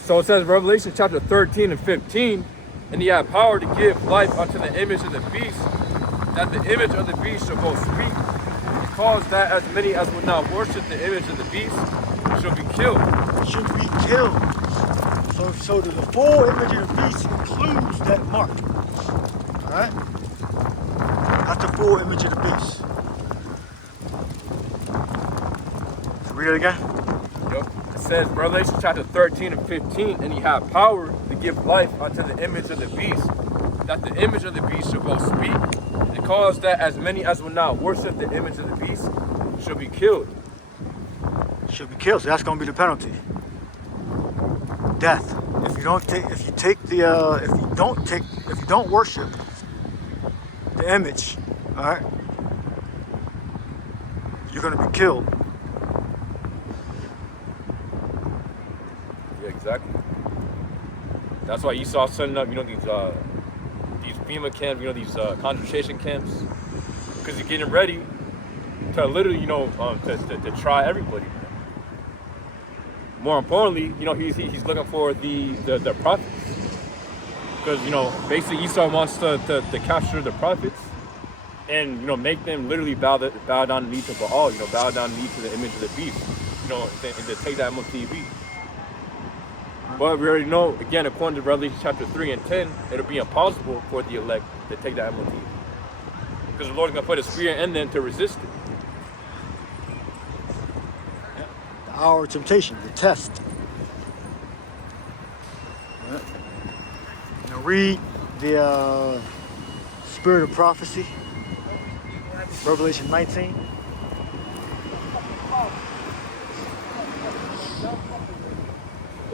So it says Revelation chapter 13 and 15, and he had power to give life unto the image of the beast, that the image of the beast shall both speak, because that as many as would not worship the image of the beast shall be killed. Should be killed. So the full image of the beast includes that mark. Alright? That's the full image of the beast. So read it again. Yep. It says, Revelation chapter 13 and 15, and he had power to give life unto the image of the beast, that the image of the beast shall both speak, and cause that as many as will not worship the image of the beast shall be killed. Should be killed. So that's going to be the penalty. Death. If you don't worship the image, all right, you're going to be killed. Yeah, exactly. That's why Esau setting up, these FEMA camps, these concentration camps, because he's getting ready to literally, to try everybody. More importantly, he's looking for the prophets, because basically Esau wants to capture the prophets and make them literally bow down the knee to Baal, bow down the knee to the image of the beast, and to take that MOTV. But we already know, again, according to Revelation chapter 3 and 10, it'll be impossible for the elect to take that MOTV, because the Lord's gonna put a spirit in them to resist it. Our temptation, the test. Right. Now read the spirit of prophecy, Revelation 19.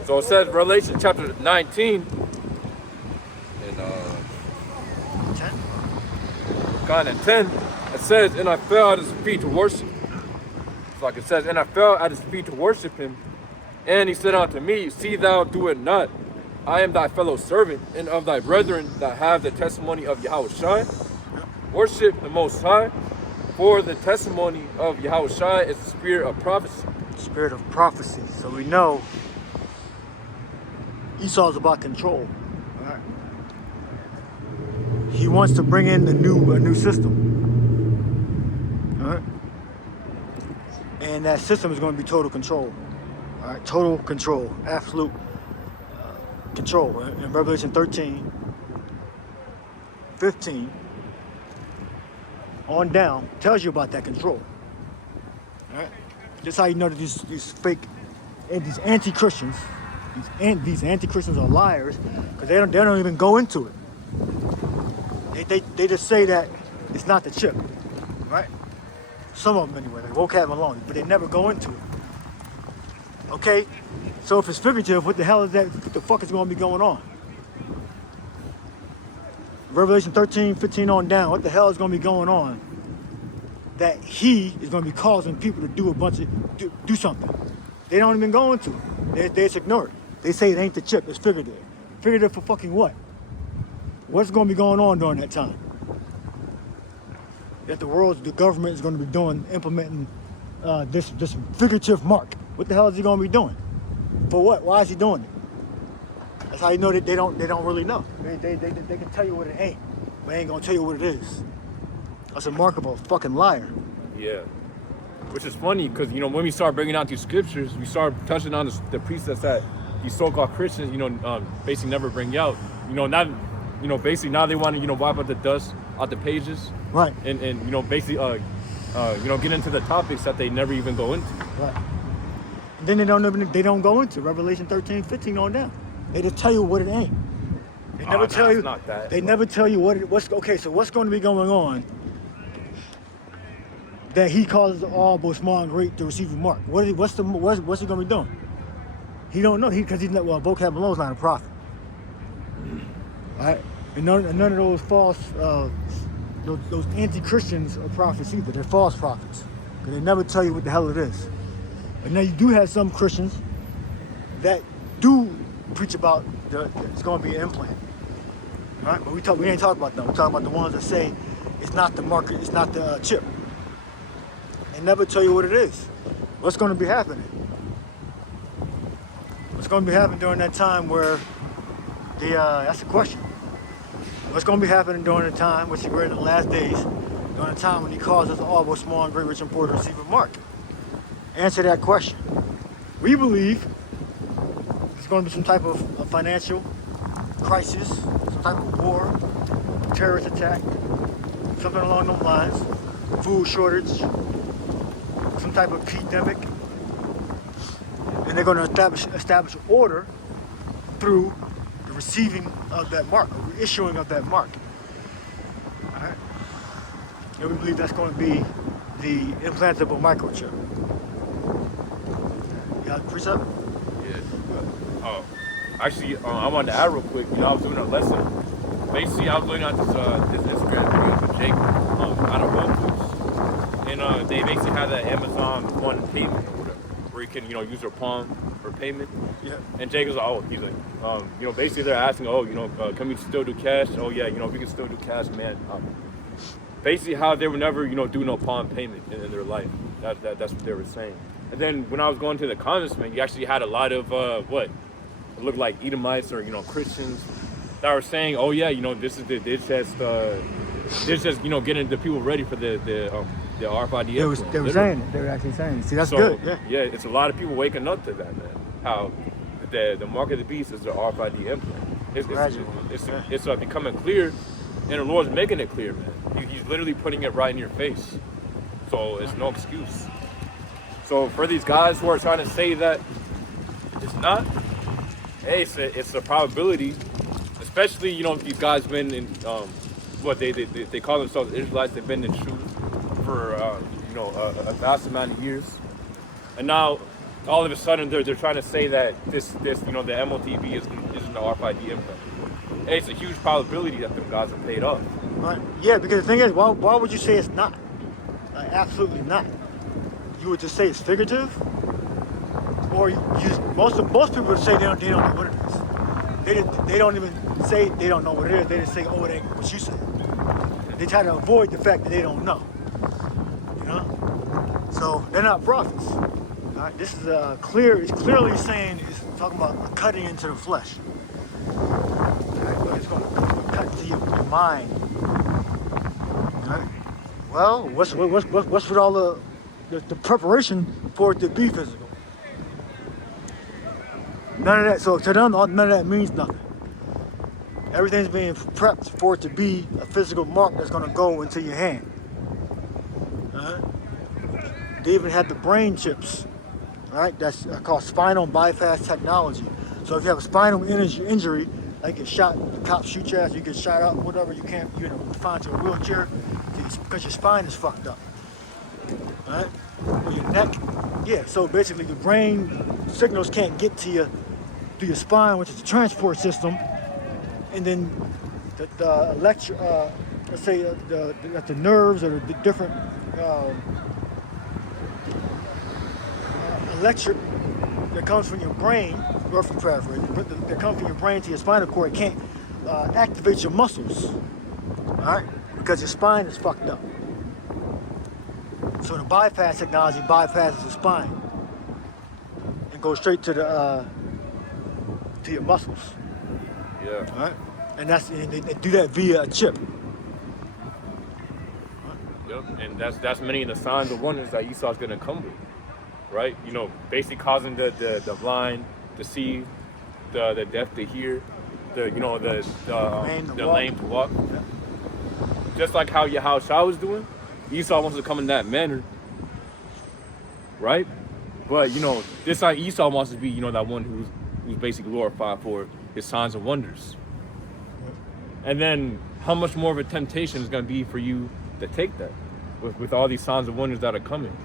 So it says, Revelation chapter 19, and 10. kind of 10, it says, and I fell at his feet to worship. Like it says, and I fell at his feet to worship him. And he said unto me, see thou do it not. I am thy fellow servant, and of thy brethren that have the testimony of Yahushua. Worship the Most High, for the testimony of Yahushua is the spirit of prophecy. Spirit of prophecy. So we know Esau's about control. All right. He wants to bring in a new system. All right. And that system is going to be total control. All right, total control, absolute control. In Revelation 13, 15, on down, tells you about that control. All right, that's how you know that these fake, and these anti-Christians, these anti-Christians are liars, because they don't even go into it. They just say that it's not the chip, right? Some of them anyway, like Guatemalans, but they never go into it. Okay, so if it's figurative, what the hell is that? What the fuck is going to be going on? Revelation 13, 15 on down, what the hell is going to be going on that he is going to be causing people to do do something? They don't even go into it. They just ignore it. They say it ain't the chip, it's figurative. Figurative for fucking what? What's going to be going on during that time? That the government is going to be implementing this figurative mark. What the hell is he going to be doing? For what? Why is he doing it? That's how you know that they don't really know. They can tell you what it ain't, but they ain't going to tell you what it is. That's a mark of a fucking liar. Yeah. Which is funny, because, when we start bringing out these scriptures, we start touching on the precepts that these so-called Christians, basically never bring out. Basically now they want to, wipe out the dust out the pages. Right. And basically, get into the topics that they never even go into. Right. And then they don't go into Revelation 13, 15 on down. They just tell you what it ain't. They never tell you. Not that. They never tell you what's okay. So what's going to be going on that he causes all, both small and great, to receive a mark? What's he going to be doing? He don't know. Because he's not. Well, Vocabulon's not a prophet. All right. And none of those false, those anti-Christians are prophets either. They're false prophets, because they never tell you what the hell it is. And now you do have some Christians that do preach about it's going to be an implant. All right, but we ain't talking about them. We're talking about the ones that say it's not the marker, it's not the chip. They never tell you what it is. What's going to be happening? What's going to be happening during that time where that's the question. What's going to be happening during the time, which we're in the last days, during the time when he causes all, both small and great, rich and poor, to receive a mark? Answer that question. We believe there's going to be some type of financial crisis, some type of war, terrorist attack, something along those lines, food shortage, some type of pandemic, and they're going to establish order through the receiving of that mark, or the issuing of that mark. All right? And we believe that's going to be the implantable microchip. You got a precept? Yeah. Oh, actually, I wanted to add real quick. I was doing a lesson. Basically, I was looking at this Instagram video with Jake out of Whole Foods, and they basically had that Amazon One payment or whatever, where you can use your palm for payment. Yeah. And Jake was like, he's like, basically they're asking, can we still do cash? Oh yeah, we can still do cash, man. Basically, how they would never do no palm payment in their life. That's what they were saying. And then when I was going to the comments, man, you actually had a lot of it looked like Edomites or Christians that were saying, oh yeah, this is just getting the people ready for the RFID. They were saying it. They were actually saying it. See, that's good. Yeah, it's a lot of people waking up to that, man. How the mark of the beast is the RFID implant. It's becoming clear, and the Lord's making it clear, man. He's literally putting it right in your face. So it's no excuse. So for these guys who are trying to say that it's not, hey, it's a probability. Especially, these guys been in, they call themselves Israelites. They've been in truth for, a vast amount of years. And now, all of a sudden, they're trying to say that this the MOTB isn't the RFID implant. Hey, it's a huge probability that them guys are paid off. Right. Yeah, because the thing is, why would you say it's not? Absolutely not. You would just say it's figurative, or most people would say they don't know what it is. They don't even say they don't know what it is. They just say, oh, it ain't what you said. They try to avoid the fact that they don't know. So they're not prophets. All right? This is it's clearly saying, it's talking about cutting into the flesh. All right? But it's going to cut into your mind. All right? Well, what's with all the preparation for it to be physical? None of that. So to them, none of that means nothing. Everything's being prepped for it to be a physical mark that's going to go into your hand. They even had the brain chips, right? That's called spinal bypass technology. So if you have a spinal injury, like get shot, the cops shoot your ass, you get shot up, whatever, you can't, find to a wheelchair because your spine is fucked up, right? Or your neck, yeah. So basically, the brain signals can't get to you through your spine, which is the transport system, and then the let's say the nerves or the different electric that comes from your brain, roughly paraphrase, that comes from your brain to your spinal cord can't activate your muscles, all right? Because your spine is fucked up. So the bypass technology bypasses the spine and goes straight to your muscles. Yeah. All right? And they do that via a chip. Yep. And that's many of the signs and wonders that Esau's gonna come with. Right? Basically causing the blind to see, the deaf to hear, the lame to walk. Yeah. Just like how Yahushua was doing, Esau wants to come in that manner. Right? But this time Esau wants to be, that one who's basically glorified for his signs and wonders. And then how much more of a temptation is gonna be for you to take that with all these signs and wonders that are coming.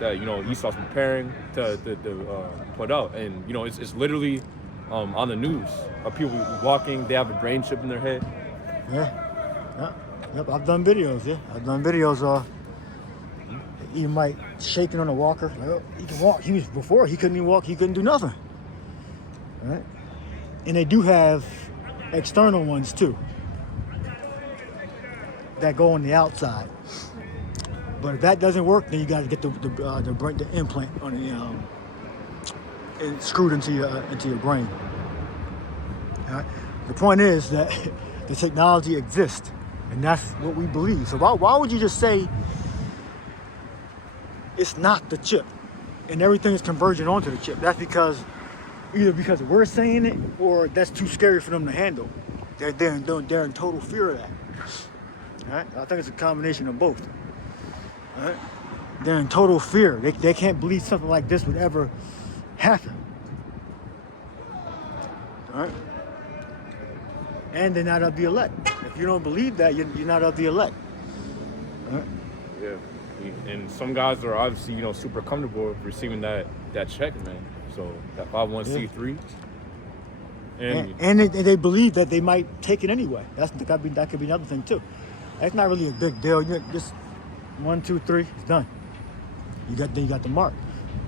That Esau's preparing to put out, and it's literally on the news of people walking. They have a brain chip in their head. Yep. I've done videos. Yeah, I've done videos. You might shaking on a walker. Like, oh, he can walk. Before he couldn't even walk. He couldn't do nothing. All right, and they do have external ones too that go on the outside. But if that doesn't work, then you got to get the implant on and screwed into your brain. All right? The point is that the technology exists, and that's what we believe. So why would you just say it's not the chip? and everything is converging onto the chip. That's because either because we're saying it or that's too scary for them to handle. They're in total fear of that. All right? I think it's a combination of both. All right? They're in total fear. They can't believe something like this would ever happen. All right? And they're not of the elect. If you don't believe that, you're not of the elect. All right? Yeah. And some guys are obviously, super comfortable receiving that check, man. So that 501c3. And they believe that they might take it anyway. That could be another thing too. That's not really a big deal. You just 1, 2, 3, it's done. You got the mark.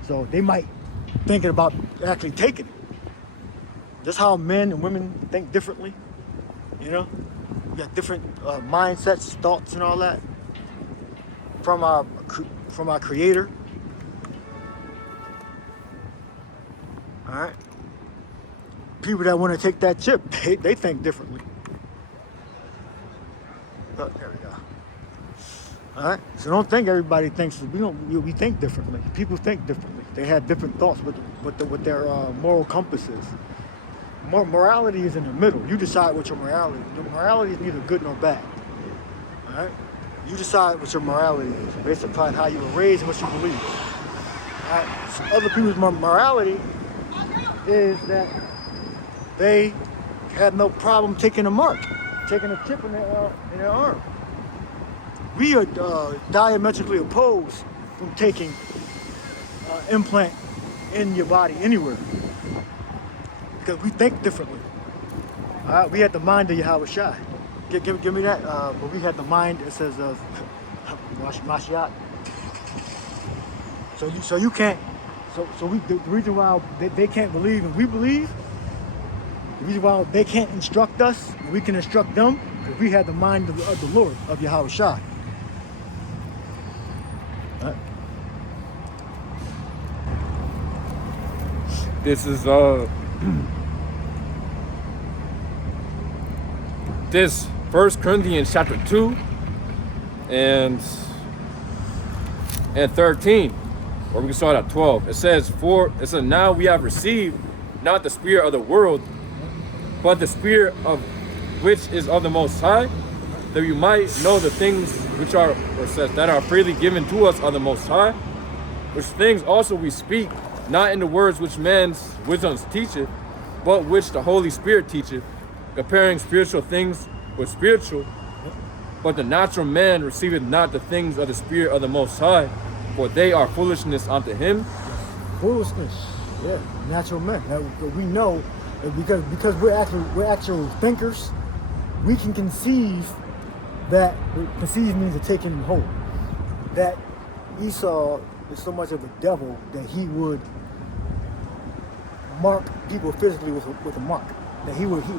So they might thinking about actually taking it. Just how men and women think differently. You got different mindsets, thoughts, and all that from our Creator. All right. People that want to take that chip, they think differently. Oh, there we go. All right. So don't think everybody thinks. We think differently. People think differently. They have different thoughts with their moral compasses. Morality is in the middle. You decide what your morality is. Your morality is neither good nor bad. All right? You decide what your morality is based upon how you were raised and what you believe. All right? So other people's morality is that they have no problem taking a mark, taking a chip in their arm. We are diametrically opposed from taking implant in your body anywhere. Because we think differently. All right, we had the mind of Yahweh Shai. Give me that. But we had the mind. It says Mashiach. So you can't. The reason why they can't believe and we believe. The reason why they can't instruct us and we can instruct them because we have the mind of the Lord of Yahweh Shai. All right. This is this 1 Corinthians chapter 2 and 13, or we can start at 12. It says, now we have received not the spirit of the world, but the spirit of which is of the Most High, that you might know the things which are, or says, that are freely given to us of the Most High, which things also we speak, not in the words which man's wisdom teacheth, but which the Holy Spirit teacheth, comparing spiritual things with spiritual. But the natural man receiveth not the things of the Spirit of the Most High, for they are foolishness unto him. Foolishness, yeah, natural men. Now, we know that because we're actual thinkers, we can conceive that. Conceive means to take in whole. That Esau is so much of a devil that he would mark people physically with a mark. That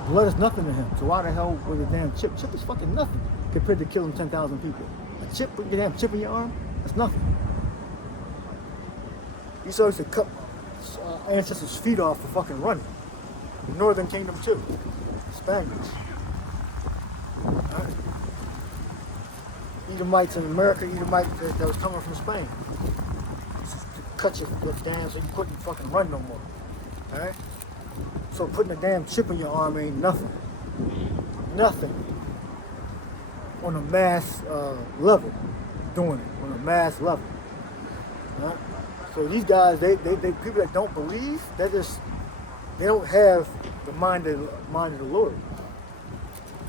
blood is nothing to him. So why the hell was a damn chip? Chip is fucking nothing compared to killing 10,000 people. A chip, your damn chip in your arm, that's nothing. Esau used to cut ancestors' feet off for fucking running. The Northern Kingdom too. Spaniards. Right. Edomites in America, Edomites that was coming from Spain. Cut your down so you couldn't fucking run no more. Alright? So putting a damn chip in your arm ain't nothing. Nothing. On a mass level. Doing it on a mass level. Right? So these guys, they people that don't believe, they don't have the mind of the Lord.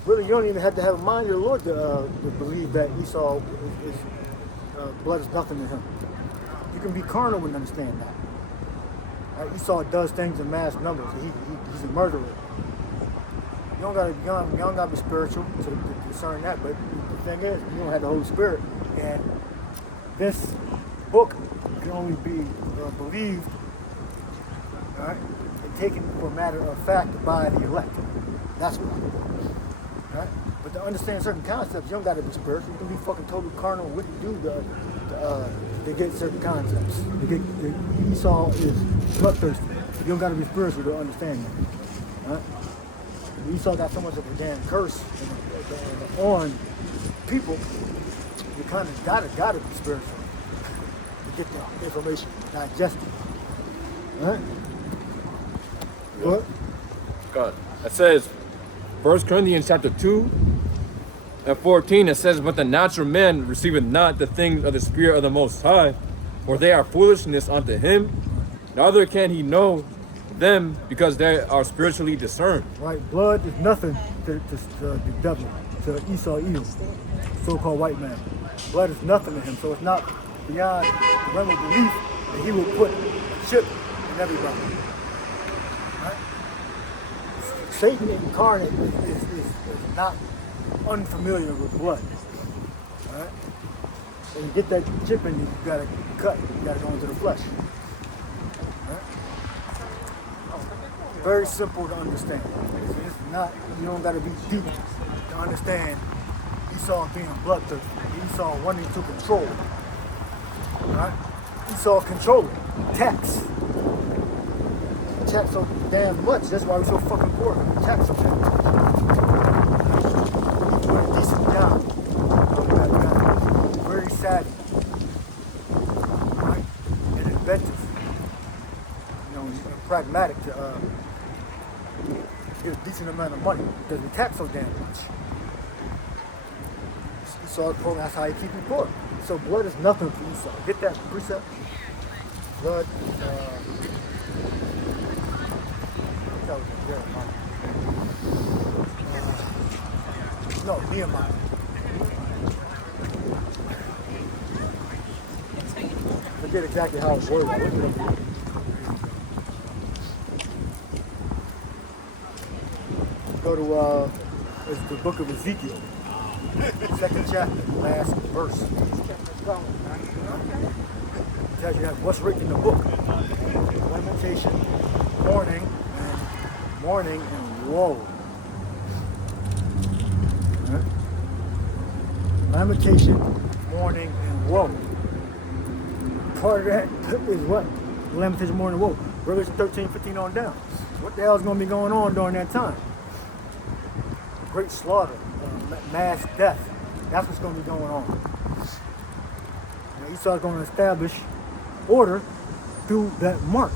Really, you don't even have to have a mind of the Lord to believe that Esau is blood is nothing to him. You can be carnal and understand that. Esau does things in mass numbers. He's a murderer. You don't gotta be spiritual to discern that. But the thing is, you don't have the Holy Spirit, and this book can only be believed, all right, and taken for a matter of fact by the elect. That's why. Right? But to understand certain concepts, you don't got to be spiritual. You can be fucking totally carnal and wicked dude to get certain concepts. Esau is bloodthirsty. You don't got to be spiritual to understand that. Right? Esau got so much of a damn curse on people. You kind of gotta be spiritual. get the information, digest it. All right? What? God. It says, 1 Corinthians chapter 2 and 14, it says, but the natural man receiveth not the things of the Spirit of the Most High, for they are foolishness unto him. Neither can he know them because they are spiritually discerned. Right? Blood is nothing to the devil, to Esau Edom, so-called white man. Blood is nothing to him, so it's not beyond the realm of belief that he will put a chip in everybody. Right? Satan incarnate is not unfamiliar with blood. Right? When you get that chip in you, you gotta cut, you gotta go into the flesh. Right? Very simple to understand. It's not, you don't gotta be deep to understand Esau being bloodthirsty. Esau wanting to control. Right? Esau controlling. Tax. Tax so damn much. That's why we're so fucking poor. Tax so damn much. Doing a decent job. Very savvy. Right? And inventive. You know, pragmatic to get a decent amount of money because we tax so damn much. Esau, that's how you keep you poor. So blood is nothing for Esau. Get that precept? Blood, that was Jeremiah. No, Nehemiah. Forget exactly how it's worded. Go to it's the book of Ezekiel. Second chapter, last verse. Tells you what's written in the book. Lamentation, mourning, and woe. Right? Lamentation, mourning, and woe. Part of that is what? Lamentation, mourning, and woe. Revelation 13:15 on down. What the hell is going to be going on during that time? Great slaughter. Mass death. That's what's going to be going on. Esau's going to establish order through that mark.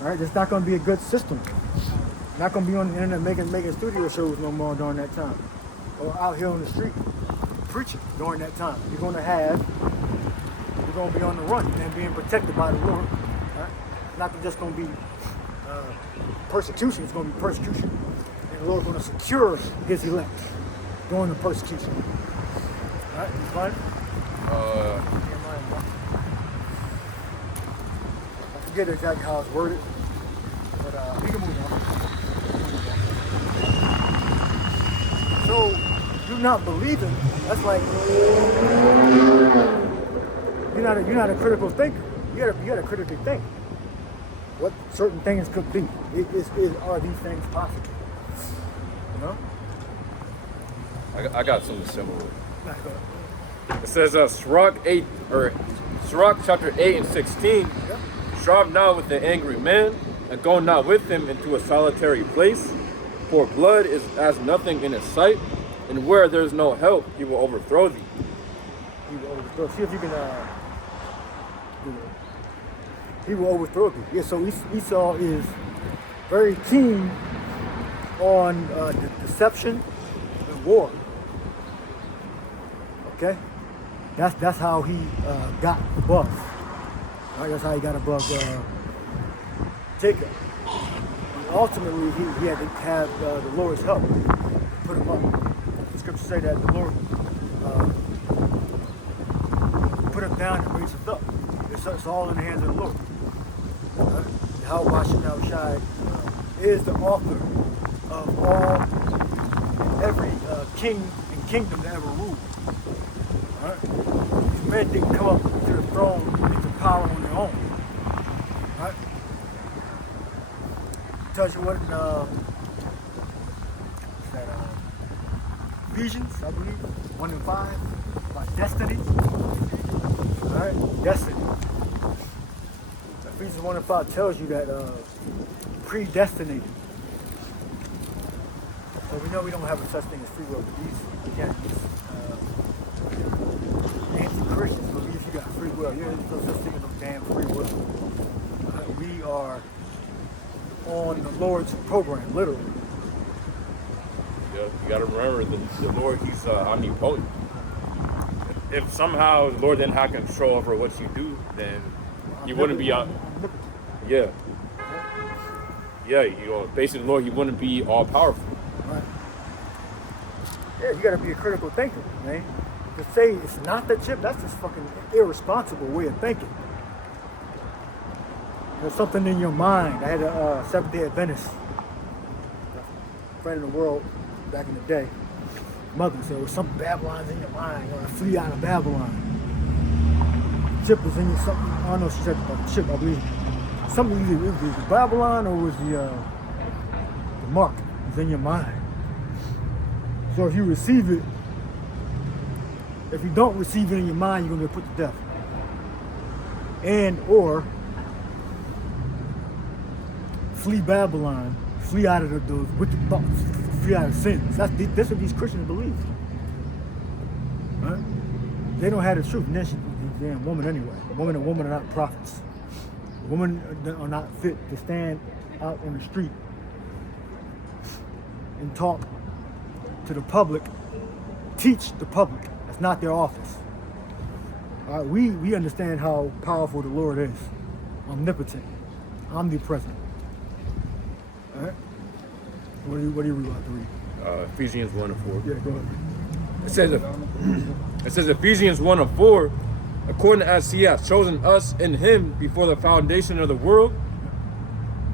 All right, it's not going to be a good system. Not going to be on the internet making studio shows no more during that time, or out here on the street preaching during that time. You're going to be on the run and being protected by the Lord. All right? Not just going to be persecution. It's going to be persecution. The Lord's going to secure his elect during the persecution. All right, you find it? I forget exactly how it's worded, but we can move on. So, you're not believing. That's like you're not a critical thinker. You gotta critically think what certain things could be. Are these things possible? No? I got something similar. It says Sirach chapter 8 and 16. Yeah. Strive not with the angry man, and go not with him into a solitary place, for blood is as nothing in his sight, and where there is no help, he will overthrow thee. He will overthrow. See if you can. He will overthrow thee. Yeah. So Esau is very keen on the deception and war. Okay, that's how he got above. Right, that's how he got above Jacob. And ultimately, he had to have the Lord's help to put him up. The scriptures say that the Lord put him down and raised him up. It's all in the hands of the Lord. Yahweh is the author of all and every king and kingdom that ever ruled. Right? These men didn't come up to the throne into power on their own. Right? It tells you what Ephesians, I believe, 1 and 5, about destiny. Right? Destiny. Ephesians 1 and 5 tells you that predestinated. So we know we don't have a such thing as free will, but these, again, Christians believe you got free will. You're no such thing as no damn free will. We are on the Lord's program, literally. Yeah, you got to remember the Lord, he's omnipotent. If somehow the Lord didn't have control over what you do, then you wouldn't be out. Yeah. Yeah, you know, basically, Lord, he wouldn't be all powerful. Right. Yeah, you got to be a critical thinker, man. To say it's not the chip, that's just fucking irresponsible way of thinking. There's something in your mind. I had a Seventh-day Adventist friend in the world back in the day. Mother said, "Well, some Babylon's in your mind. You want to flee out of Babylon." Chip was in your something. I don't know if she said about the chip. I believe something either it was the Babylon or was the mark was in your mind. So if you receive it, if you don't receive it in your mind, you're gonna get put to death. And or flee Babylon, flee out of those wicked thoughts, flee out of sins. That's what these Christians believe. Right? They don't have the truth. And then she's a damn woman anyway. Women are not prophets. Women are not fit to stand out on the street and talk to the public, teach the public. That's not their office. All right, we understand how powerful the Lord is, omnipotent, omnipresent. All right. What do you about to read? Ephesians 1 and 4. Yeah, go ahead. It says Ephesians 1 and 4, according as he has chosen us in him before the foundation of the world,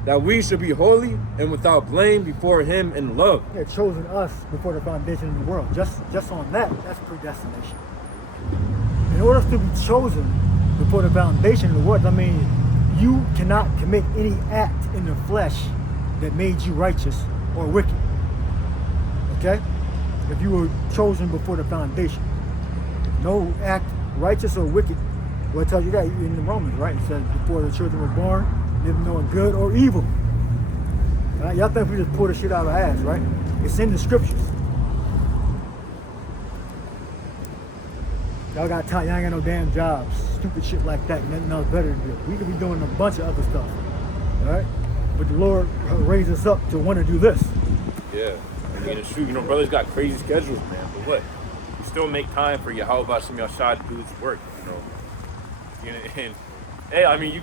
that we should be holy and without blame before him in love. He had chosen us before the foundation of the world. Just on that, that's predestination. In order to be chosen before the foundation of the world, I mean, you cannot commit any act in the flesh that made you righteous or wicked. Okay? If you were chosen before the foundation. No act, righteous or wicked. Well, it tells you that in the Romans, right? It says before the children were born, never knowing good or evil. Right? Y'all think we just pull the shit out of our ass, right? It's in the scriptures. Y'all got time, y'all ain't got no damn jobs. Stupid shit like that. Nothing else better to do. We could be doing a bunch of other stuff. Alright? But the Lord raised us up to want to do this. Yeah. I mean, it's true. You know, brothers got crazy schedules, man. But what? You still make time for Yahweh Shad to do his work, you know. And hey, I mean,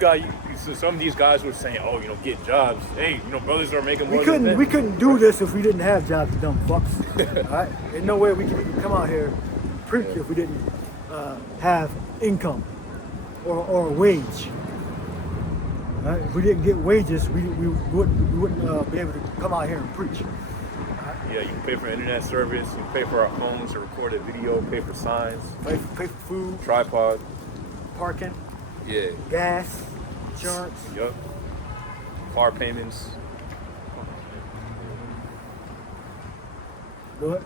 so some of these guys were saying, oh, you know, get jobs. Hey, you know, brothers are making more than that. We couldn't do this if we didn't have jobs, you dumb fucks. Alright? There's no way we could even come out here and preach if we didn't have income or a wage. Right? If we didn't get wages, we wouldn't be able to come out here and preach. Yeah, you can pay for internet service, you can pay for our phones to record a video, pay for signs, Pay for food, tripod, parking, yeah, gas, insurance. yup, car payments. Do it.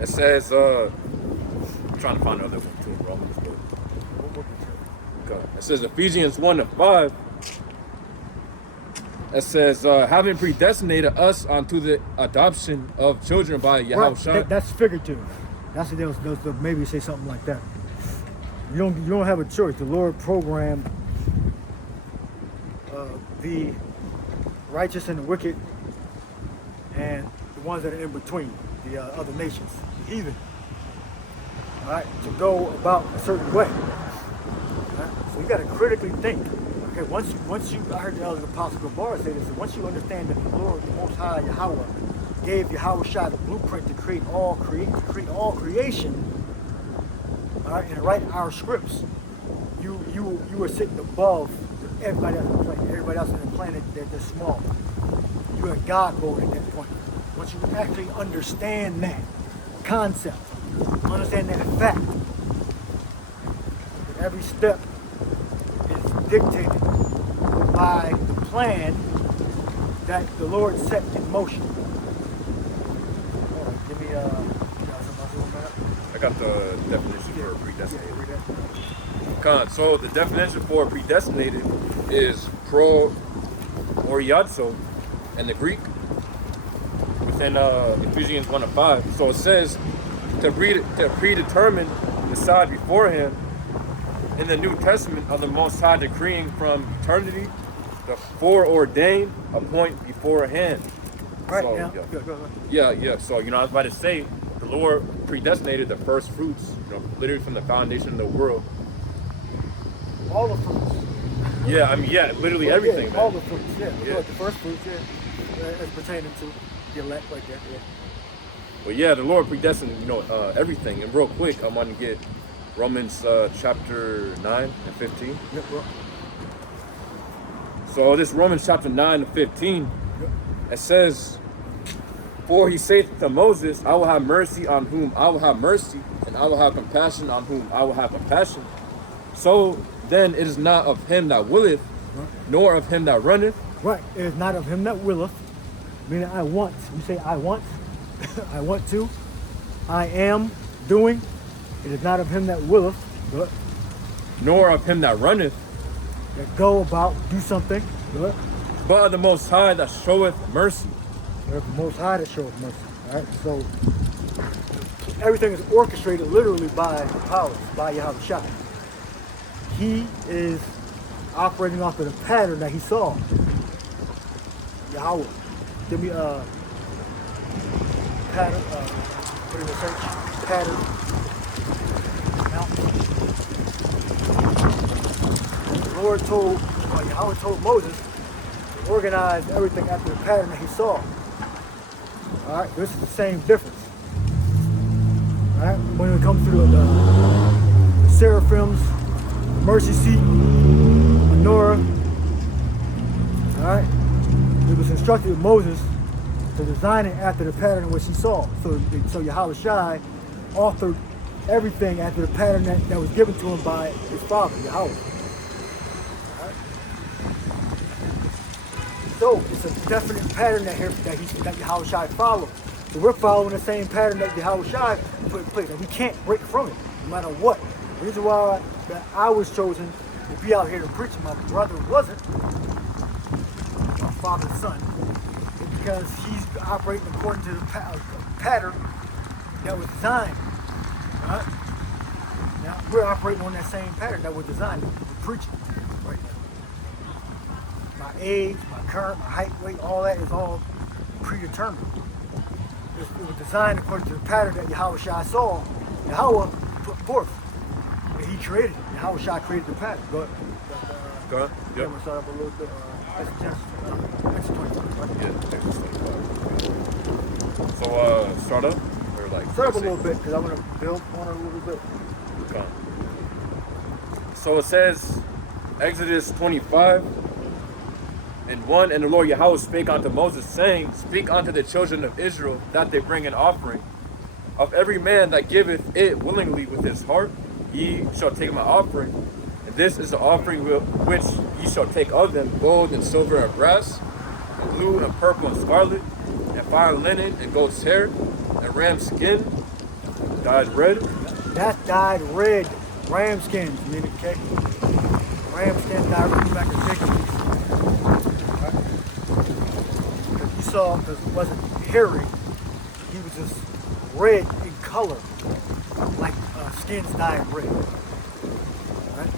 It says, I'm trying to find another one too, bro. Okay. It says Ephesians 1 and 5. It says, having predestinated us unto the adoption of children by Yahweh. Right. That's figurative. That's what they'll maybe say something like that. You don't have a choice. The Lord programmed the righteous and the wicked and the ones that are in between, the other nations, the heathen, all right, to go about a certain way. Right? So you got to critically think. Okay, once you, I heard the elder apostle Bar say this, once you understand that the Lord, the Most High Yahweh, gave Yahweh Shai the blueprint to create all creation, all right, and write our scripts, you are sitting above everybody else on the planet. Everybody else on the planet, they're small. You're in God mode at that point. Once you actually understand that concept, understand that fact, that every step is dictated by the plan that the Lord set in motion. Give me I got the definition for predestinated. So the definition for predestinated is pro oriazo in the Greek within Ephesians 1 and 5. So it says to predetermine decide beforehand in the New Testament of the Most High decreeing from eternity the foreordained appoint beforehand. Right, So, yeah. Yeah. So, I was about to say, the Lord predestinated the first fruits, literally from the foundation of the world. All the fruits. Literally everything, man. All the fruits, yeah. Yeah. The first fruits, as pertaining to the elect right there, yeah. But yeah, the Lord predestined, everything. And real quick, I'm going to get Romans chapter 9 and 15. Yep, bro. So this Romans chapter 9 and 15, it says, "For he saith to Moses, I will have mercy on whom I will have mercy, and I will have compassion on whom I will have compassion. So then it is not of him that willeth, nor of him that runneth." Right, it is not of him that willeth, meaning I want. You say I want, I want to, I am doing. It is not of him that willeth, but Nor of him that runneth, that go about, do something, but but of the Most High that showeth mercy. there's the Most High that shows mercy. All right, so everything is orchestrated literally by powers, by Yahweh Shai. He is operating off of the pattern that he saw. Yahweh, give me a pattern. Put in the search pattern. Mountain. The Lord told, Yahweh told Moses to organize everything after the pattern that he saw. All right, this is the same difference. All right, when it comes to the seraphims, mercy seat, menorah. All right, it was instructed to Moses to design it after the pattern which he saw. So Yahweh Shai authored everything after the pattern that was given to him by his father, Yahweh. So it's a definite pattern that Yahweh Shai followed. So we're following the same pattern that Yahweh Shai put in place, and we can't break from it, no matter what. The reason why that I was chosen to be out here to preach, my brother wasn't, my father's son, is because he's operating according to the pattern that was designed. Right? Now we're operating on that same pattern that was designed. We're preaching right now. My age, my current, my height, weight, all that is all predetermined. It was designed according to the pattern that Yahweh Shai saw. Yahweh put forth. And he created it. Yahweh Shai created the pattern. Go ahead. Go ahead. Yeah, we'll start up a little bit. That's Genesis 25, right? Yeah, Genesis 25. So, start up? Or like... Start up a little bit, because I want to build on it a little bit. Okay. So it says, Exodus 25, and 1, and the Lord Yahweh spake unto Moses, saying, Speak unto the children of Israel, that they bring an offering. Of every man that giveth it willingly with his heart, ye shall take my offering. And this is the offering which ye shall take of them, gold and silver and brass, and blue and purple and scarlet, and fine linen and goat's hair, and ram skin, dyed red. That's dyed red. Ram skins, meaning, okay? Ram skin dyed red back in Jacob. Because it wasn't hairy, he was just red in color, like skins dyed red, right?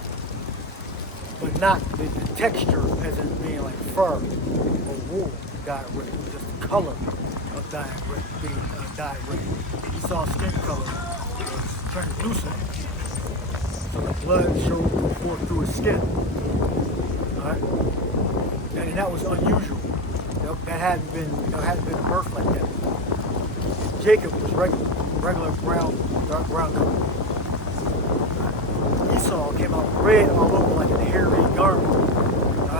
But not the texture as in being like fur or wool dyed red. It was just the color of dyed red, being dyed red. He saw skin color was translucent, so the blood showed forth through his skin, all right? And that was unusual. That hadn't been birthed like that. Jacob was regular brown, dark brown color. Esau came out red all over like a hairy garment.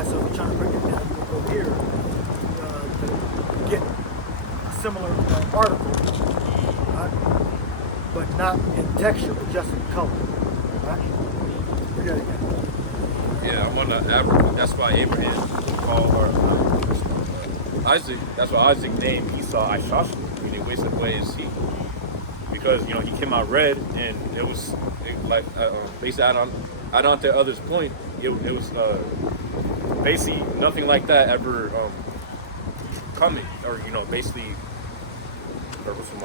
So if you're trying to break it down, you can go here to get a similar article, but not in texture, but just in color. Right? Read that again. Yeah, I'm on the Abraham. That's why Abraham called Isaac. That's why Isaac named Esau Issachar, meaning wasted away his seed, because he came out red, and it was basically add on to others' point. It was basically nothing like that ever coming, or basically. Or what's the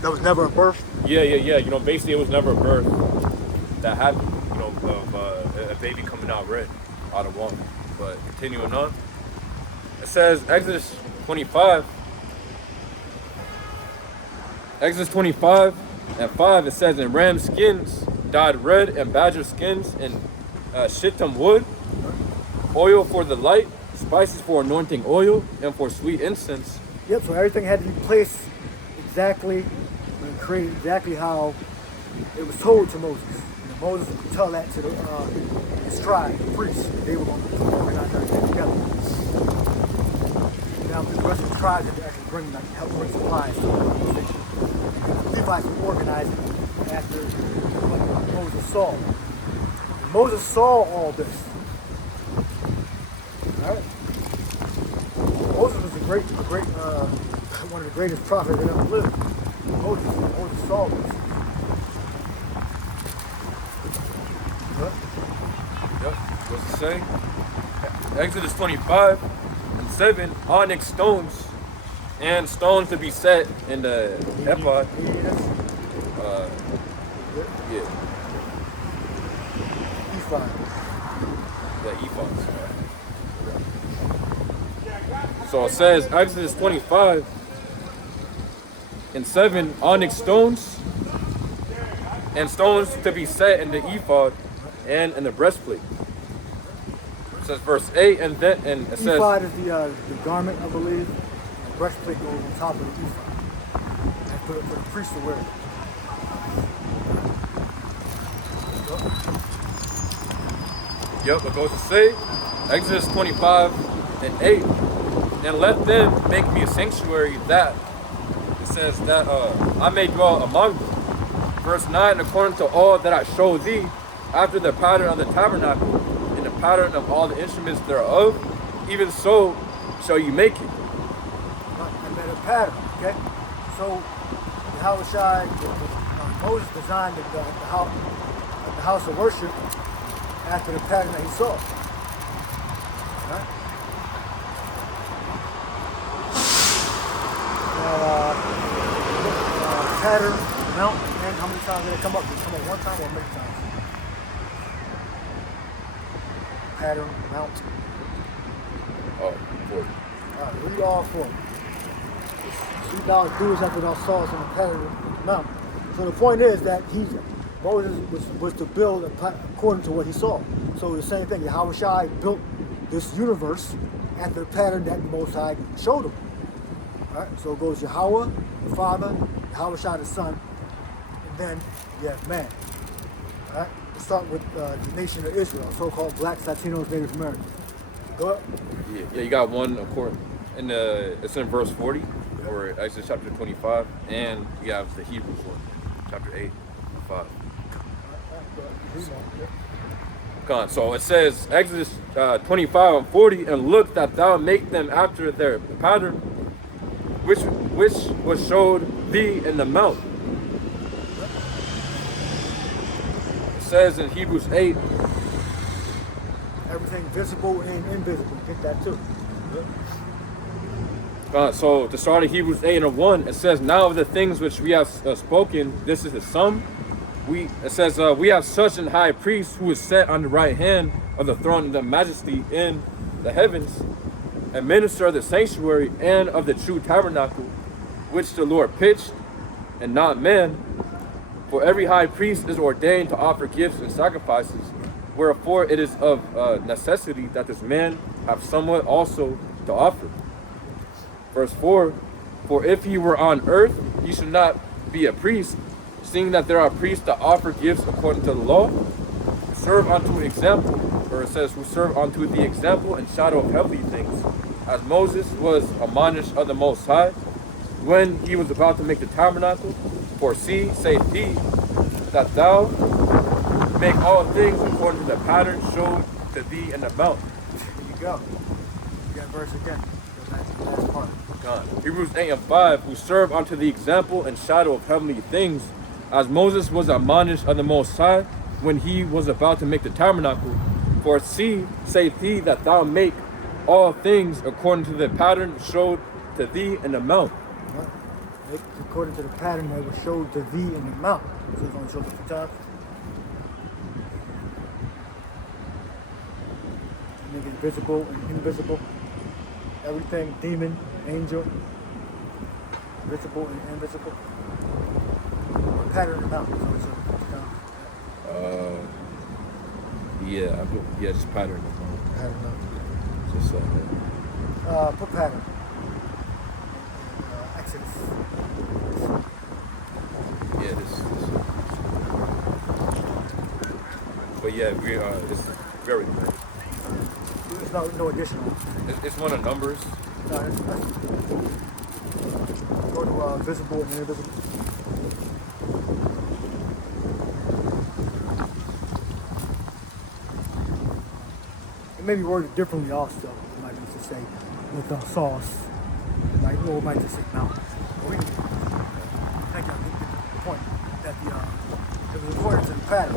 There was never a birth. Yeah. You know, basically it was never a birth that happened. You know, of a baby coming out red out of one. But continuing on, it says Exodus 25. Exodus 25 and 5. It says, "And ram skins dyed red, and badger skins, and shittim wood, oil for the light, spices for anointing oil, and for sweet incense." Yep. So everything had to be placed exactly and created exactly how it was told to Moses. And Moses would tell that to his tribe, the priests. They were going to organize everything together. Now the rest of the tribes had to actually help bring supplies to the organization. The Levites would organize it after what Moses saw. And Moses saw all this. All right. Moses was a great, one of the greatest prophets that ever lived. Moses saw this. Yep. What's it say? Exodus 25 and 7. Onyx stones and stones to be set in the ephod. Yeah. Ephraim. The ephods. So it says Exodus 25 and 7. Onyx stones and stones to be set in the ephod and in the breastplate. It says verse 8, and it says Ephod is the garment, I believe. The breastplate goes on top of the ephod. And for the priest to wear it. Yep, it goes to say, Exodus 25 and 8, "And let them make me a sanctuary that," it says that "I may dwell among them." Verse 9, "According to all that I show thee, after the pattern of the tabernacle, and the pattern of all the instruments thereof, even so shall you make it." And then a pattern, okay? So, the Yahushua, Moses designed the house of worship after the pattern that he saw. Right? Pattern, mount, and how many times did it come up? Did it come up one time or many times? Pattern, mount. Oh, 40. Alright, read all four. See thou doest after thou sawest on the pattern of the mount. So the point is that Moses was to build according to what he saw. So the same thing, Yahushua built this universe after the pattern that the Most High showed him. Alright, so it goes Yahweh, the Father, Yahushua, the Son, and then you have man. Alright, let's start with the nation of Israel, so-called blacks, Latinos, Native Americans. Go ahead. Yeah, you got one according, it's in verse 40, or Exodus chapter 25, and you have the Hebrews one, chapter 8, 5. Gone. So it says Exodus 25 and 40, "And look that thou make them after their pattern, which was showed thee in the mount." It says in Hebrews 8, Everything visible and invisible. Get that too. so to start in Hebrews 8 and 1, it says, "Now of the things which we have spoken, this is the sum. It says, we have such an high priest who is set on the right hand of the throne of the majesty in the heavens, and minister of the sanctuary and of the true tabernacle, which the Lord pitched, and not man. For every high priest is ordained to offer gifts and sacrifices, wherefore it is of necessity that this man have somewhat also to offer." Verse 4, "For if he were on earth, he should not be a priest, seeing that there are priests that offer gifts according to the law, serve unto example," or it says, "who serve unto the example and shadow of heavenly things, as Moses was admonished of the Most High, when he was about to make the tabernacle. For see, saith he, that thou make all things according to the pattern showed to thee in the mount." There you go. You got verse again. The last part. God. Hebrews 8 and 5, "Who serve unto the example and shadow of heavenly things, as Moses was admonished of the Most High, when he was about to make the tabernacle. For see, saith he, that thou make all things according to the pattern showed to thee in the mount." according to the pattern that was showed to thee in the mount. So it's going to show it a few times. Make it visible and invisible. Everything, demon, angel, visible and invisible. What pattern in the mount? So it's a few times. Yeah, just pattern. Pattern mount. Just like that. Put pattern. Exodus. Yeah, this. But yeah, it's very good. There's no additional. It's one of numbers. No, that's go to visible and invisible. It may be worded differently also. It might be to say with sauce. It might just say mountain. But we think I get the point that it was according to the pattern.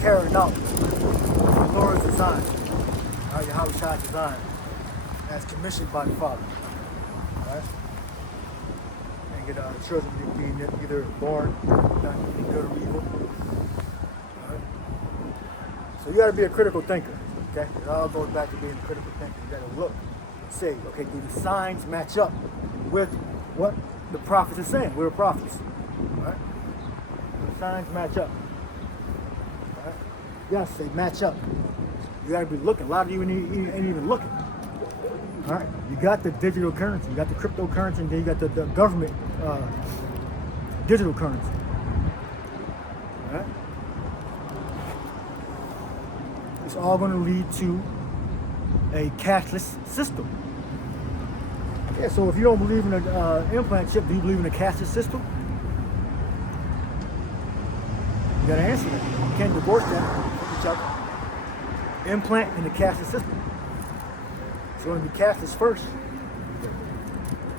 Carrying out the Lord's design. Yahweh's design as commissioned by the Father. Alright? And get children being either born, not good or evil. Alright? So you gotta be a critical thinker. Okay? It all goes back to being a critical thinker. You gotta look and say, okay, do the signs match up with what the prophets are saying? We're prophets. Alright? The signs match up. Alright? Yes, they match up. You gotta be looking. A lot of you ain't even looking. All right, you got the digital currency, you got the cryptocurrency, and then you got the government digital currency. All right, it's all going to lead to a cashless system. Yeah. So if you don't believe in an implant chip, do you believe in a cashless system? You got to answer that. You can't divorce that from each other. Implant in the cashless system. It's going to be cashless first,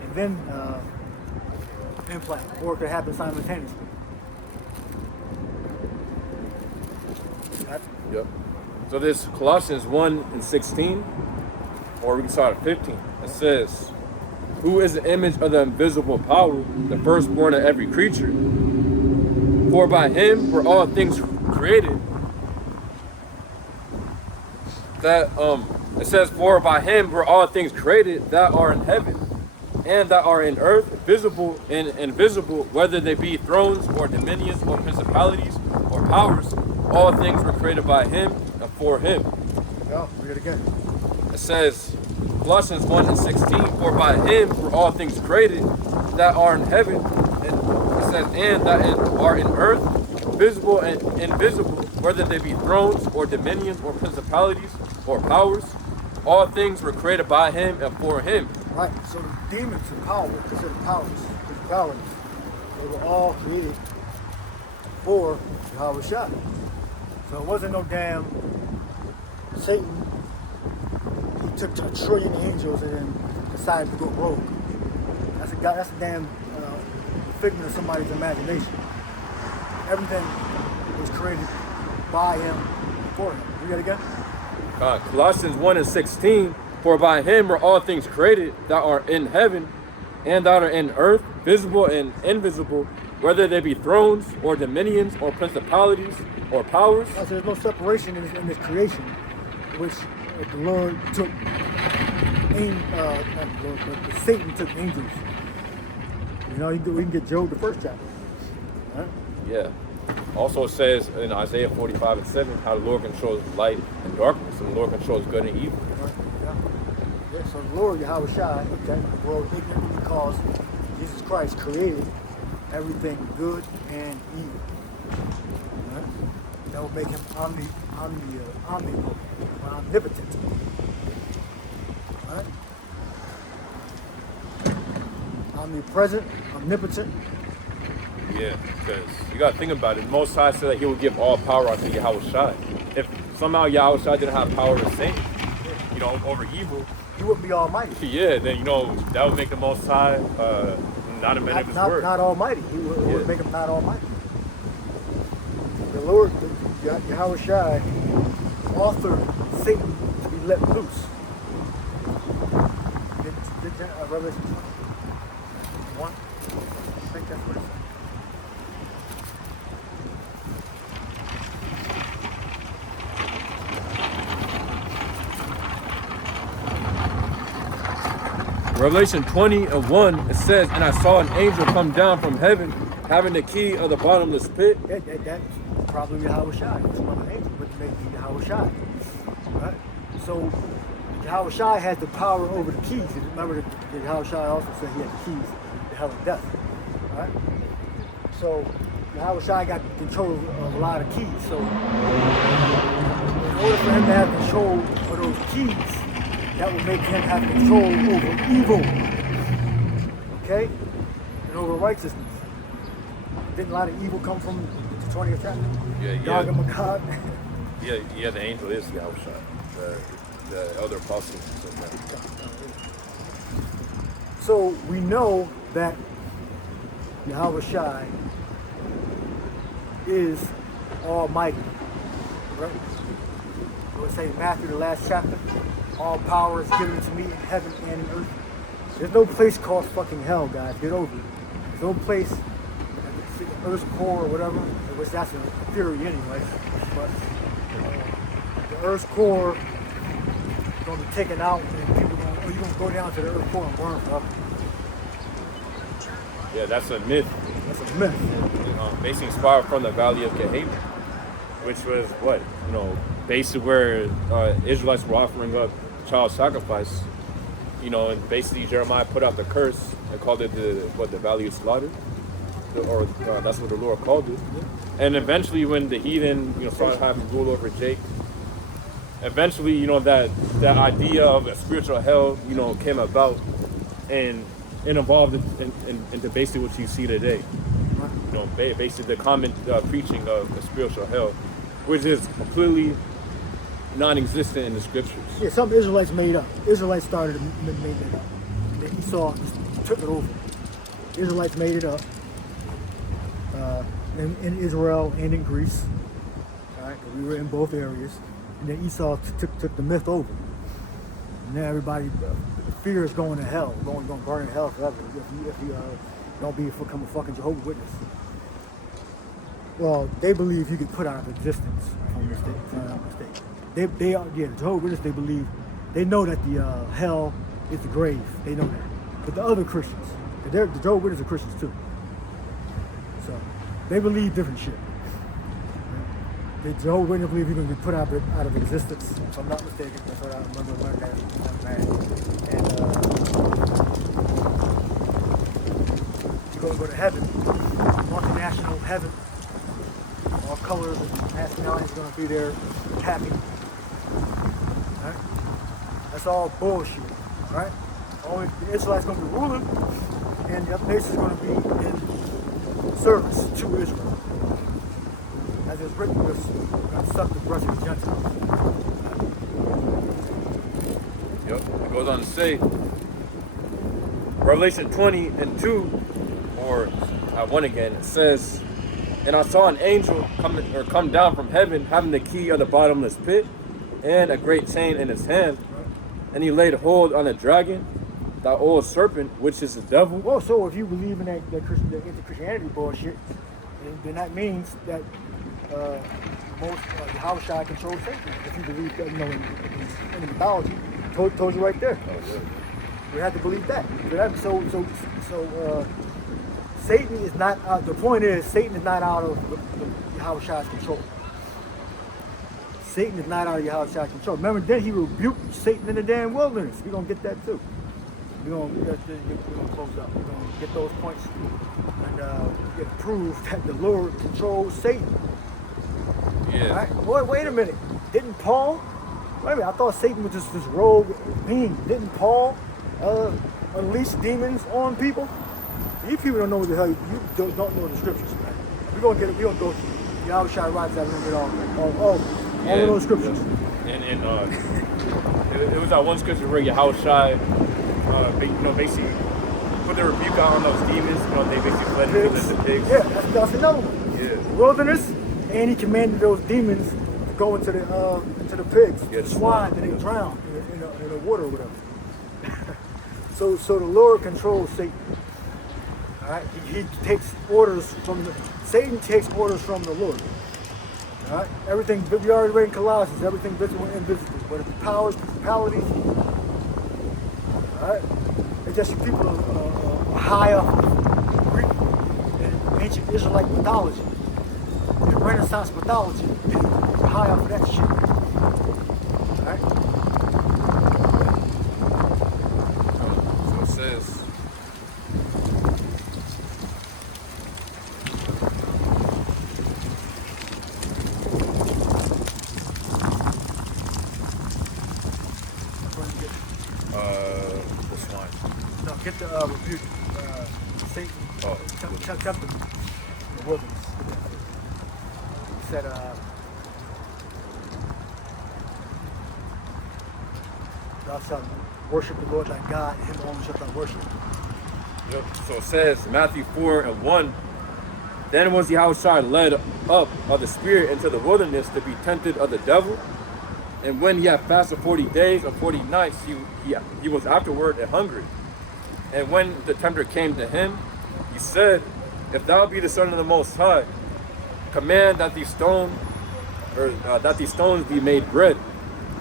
and then implant, or it could happen simultaneously. Right? Yep. So this Colossians 1:16, or we can start at 15. It says, "Who is the image of the invisible power, the firstborn of every creature? For by him were all things created." That it says, "For by him were all things created that are in heaven and that are in earth, visible and invisible, whether they be thrones or dominions or principalities or powers. All things were created by him and for him." Go, read it again. It says, Colossians 1:16, "For by him were all things created that are in heaven," and it says, "and that are in earth, visible and invisible, whether they be thrones or dominions or principalities or powers. All things were created by him and for him." Right. So the demons and power, considered powers, principalities, they were all created for Yahweh Shai. So it wasn't no damn Satan. He took a trillion angels and then decided to go rogue. That's a damn figment of somebody's imagination. Everything was created by him and for him. Read that again. Colossians 1:16, "For by him were all things created that are in heaven and that are in earth, visible and invisible, whether they be thrones or dominions or principalities or powers." So there's no separation in this creation, which the Lord took, Satan took angels. You know, we can get Job, the first chapter. Right? Yeah. Also it says in Isaiah 45:7, how the Lord controls light and darkness, and the Lord controls good and evil. Right. Yeah. So the Lord, Yahweh Shai, okay, the world ignorant because Jesus Christ created everything good and evil. Right? That will make him omnipotent. Right? Omnipresent, omnipotent. Yeah, because you got to think about it. The Most High said that he would give all power unto Yahweh Shai. If somehow Yahweh Shai didn't have power to sin, over evil, he wouldn't be almighty. Yeah, then, that would make the Most High not a man of his word. Not almighty. He would make him not almighty. The Lord, Yahweh Shai, authored Satan to be let loose. Revelation 1. Revelation 20:1, it says, and I saw an angel come down from heaven, having the key of the bottomless pit. That's probably Yahushua. It's one of the angels, but they be Yahushua. Right? So Yahushua has the power over the keys. Remember that Yahushua also said he had the keys to hell and death. Right? So Yahushua got control of a lot of keys. So in order for him to have control of those keys, that would make him have control over evil. Okay? And over righteousness. Didn't a lot of evil come from the 20th chapter? Gog and Magog. Yeah, the angel is Yahushua, the other apostle. So we know that Yahushua is almighty. Right? We'll say Matthew, the last chapter. All power is given to me in heaven and in earth. There's no place called fucking hell, guys. Get over it. There's no place, Earth's core or whatever, which that's a theory anyway. But the Earth's core is going to be taken out, and people are going, you're going to go down to the Earth's core and burn forever. Yeah, that's a myth. That's a myth. Basically inspired from the Valley of Gehenna, which was what? Basically where Israelites were offering up child sacrifice. And basically Jeremiah put out the curse and called it the Valley of Slaughter. That's what the Lord called it. And eventually when the heathen, started having rule over Jake, eventually, that idea of a spiritual hell, came about and evolved into basically what you see today. Basically the common preaching of the spiritual hell, which is completely non-existent in the scriptures. Yeah, some Israelites made up. Israelites started and made it up. Then Esau just took it over. Israelites made it up in Israel and in Greece. All right, 'cause we were in both areas. And then Esau took the myth over. And now everybody fears going to hell, going to burn in hell forever if you don't become a fucking Jehovah's Witness. Well, they believe you get put out of existence if I'm not mistaken. They are, the Jehovah's Witnesses, they believe, they know that the hell is the grave. They know that. But the other Christians, the Jehovah's Witnesses are Christians too. So they believe different shit. The Jehovah's Witnesses believe you're going to be put out of existence. If I'm not mistaken, that's what I remember learning that as a man. And you're going to go to heaven, multinational heaven. All colors and nationalities are going to be there, happy. Right? That's all bullshit, right? Only the Israelites going to be ruling, and the other nations are going to be in service to Israel. As it's written, we're going to suck the breath of the Gentiles. Yep. It goes on to say, Revelation 20:2, or 1 again, it says, and I saw an angel come down from heaven, having the key of the bottomless pit and a great chain in his hand. And he laid hold on a dragon, the old serpent, which is the devil. Well, so if you believe in that anti-Christianity bullshit, then that means that most Yahushua controls Satan. If you believe that, in the mythology, told you right there. We have to believe that. So Satan is not out. The point is, Satan is not out of Yahushua's control. Satan is not out of Yahushua's control. Remember, then he rebuked Satan in the damn wilderness. We're going to get that too. We're going to close up. We're going to get those points and get proof that the Lord controls Satan. Yeah. All right? Boy, wait a minute. Didn't Paul? Wait a minute. I thought Satan was just this rogue being. Didn't Paul unleash demons on people? You people don't know what the hell. You don't know the scriptures, man. We're going to get it. We're going to go. Yahushua writes that. We're going to get all of those scriptures. And it was that one scripture where Yahushua, basically put the rebuke out on those demons. They basically fled into the pigs. Yeah, that's another one. Yeah. The wilderness, and he commanded those demons to go into the pigs, the swine, and they drowned in the water or whatever. So the Lord controls Satan. All right, he takes orders from Satan takes orders from the Lord. All right, everything we already read in Colossians, everything visible and invisible, whether the powers, principalities. All right, they just people are high off of Greek and ancient Israelite mythology, the Renaissance mythology, and high off of that shit. Alright? So it says, this one. No, get the rebuke. Satan. Oh, Kept them in the wilderness. He said, thou shalt worship the Lord thy God, and him only shalt thou worship. Yep. So it says, Matthew 4:1, then was Yahushua led up of the Spirit into the wilderness to be tempted of the devil. And when he had fasted 40 days and 40 nights, he was afterward and hungry. And when the tempter came to him, he said, if thou be the Son of the Most High, command that these stones be made bread.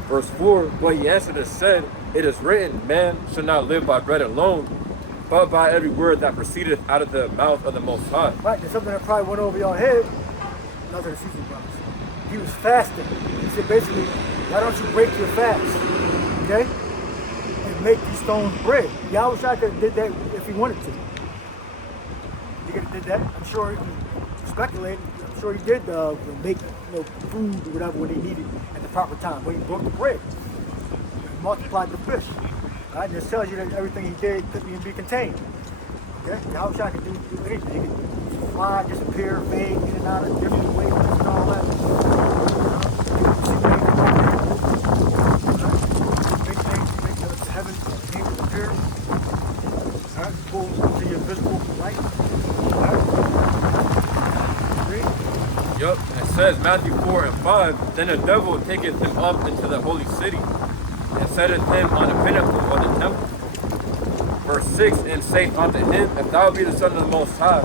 Verse 4, but he answered and said, it is written, man shall not live by bread alone, but by every word that proceedeth out of the mouth of the Most High. Right, there's something that probably went over your head. Another season brothers. He was fasting. He said basically, why don't you break your fast, okay? And make these stones bread. Yahushua could have did that if he wanted to. He could have did that. I'm sure he speculated. I'm sure he did make food or whatever when he needed at the proper time. When he broke the bread, and multiplied the fish. All right, this tells you that everything he did could be contained. Okay, Yahushua could do anything. He could fly, disappear, fade, in and out of different ways, and all that. Heaven came to appear. Alright, pull to your visible light. Alright. Yup, it says Matthew 4:5, then the devil taketh him up into the holy city, and setteth him on the pinnacle of the temple. Verse 6, and saith unto him, if thou be the Son of the Most High,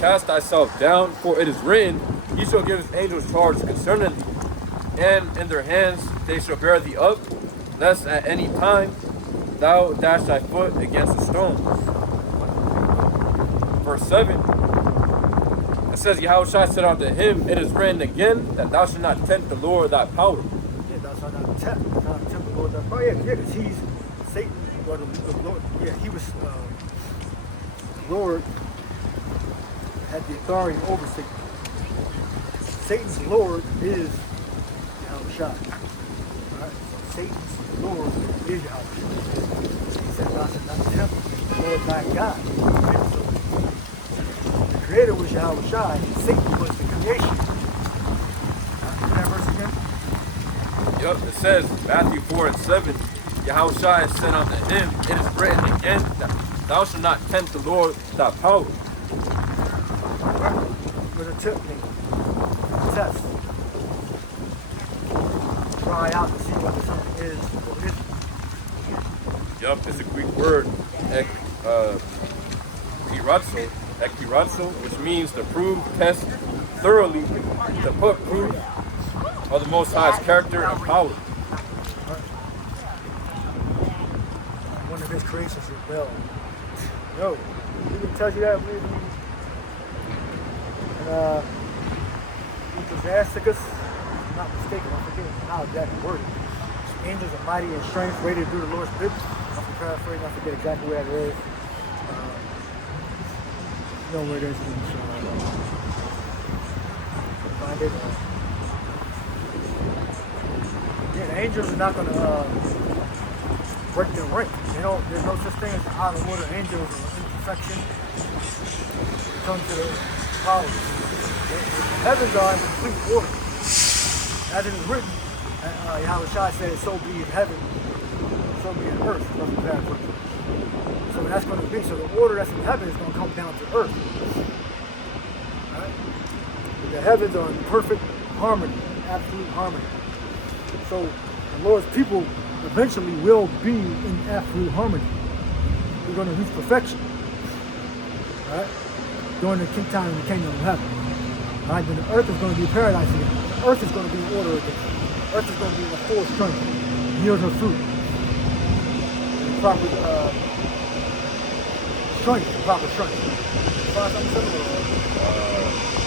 cast thyself down, for it is written, he shall give his angels charge concerning thee, and in their hands they shall bear thee up, lest at any time thou dash thy foot against a stone. Verse 7, it says, Yahushua said unto him, it is written again, that thou shalt not tempt the Lord thy power. Yeah, thou shalt not tempt the Lord thy power. Yeah, because he's Satan, or the Lord. Yeah, he was, the Lord had the authority over Satan. Satan's Lord is Yahushua. Alright, so Satan's Lord is Yahushua. He said, thou shalt not tempt the Lord thy God. The creator was Yahushua, and Satan was the creation. Read that verse again? Yup, it says, Matthew 4:7, Yahushua said unto him, it is written again, that thou shalt not tempt the Lord thy power. With a tip me. Test. Try out to see whether something is or isn't. Yup, it's a Greek word, ekirazo, which means to prove, test thoroughly, to put proof of the Most High's character and power. One of his creations rebelled. Yo, he can tell you that Ecclesiasticus, if I'm not mistaken, I forget how exactly worded. Angels are mighty in strength, ready to do the Lord's business. I'm paraphrasing, I forget exactly where it is. You know where it is. Find it. Yeah, the angels are not going to break their rank. There's no such thing as out of order angels or imperfection. It comes to the powers. The heavens are in complete order. As it is written, Yahushua said, so be in heaven, so be in earth. So that's going to be, so the order that's in heaven is going to come down to earth. Right? The heavens are in perfect harmony, absolute harmony. So the Lord's people eventually will be in absolute harmony. We're going to reach perfection. Right? During the time in the kingdom of heaven. Right? Then the earth is going to be paradise again. The earth is going to be in order again. The earth is going to be in the full strength. Yield her fruit. Proper strength, proper strength.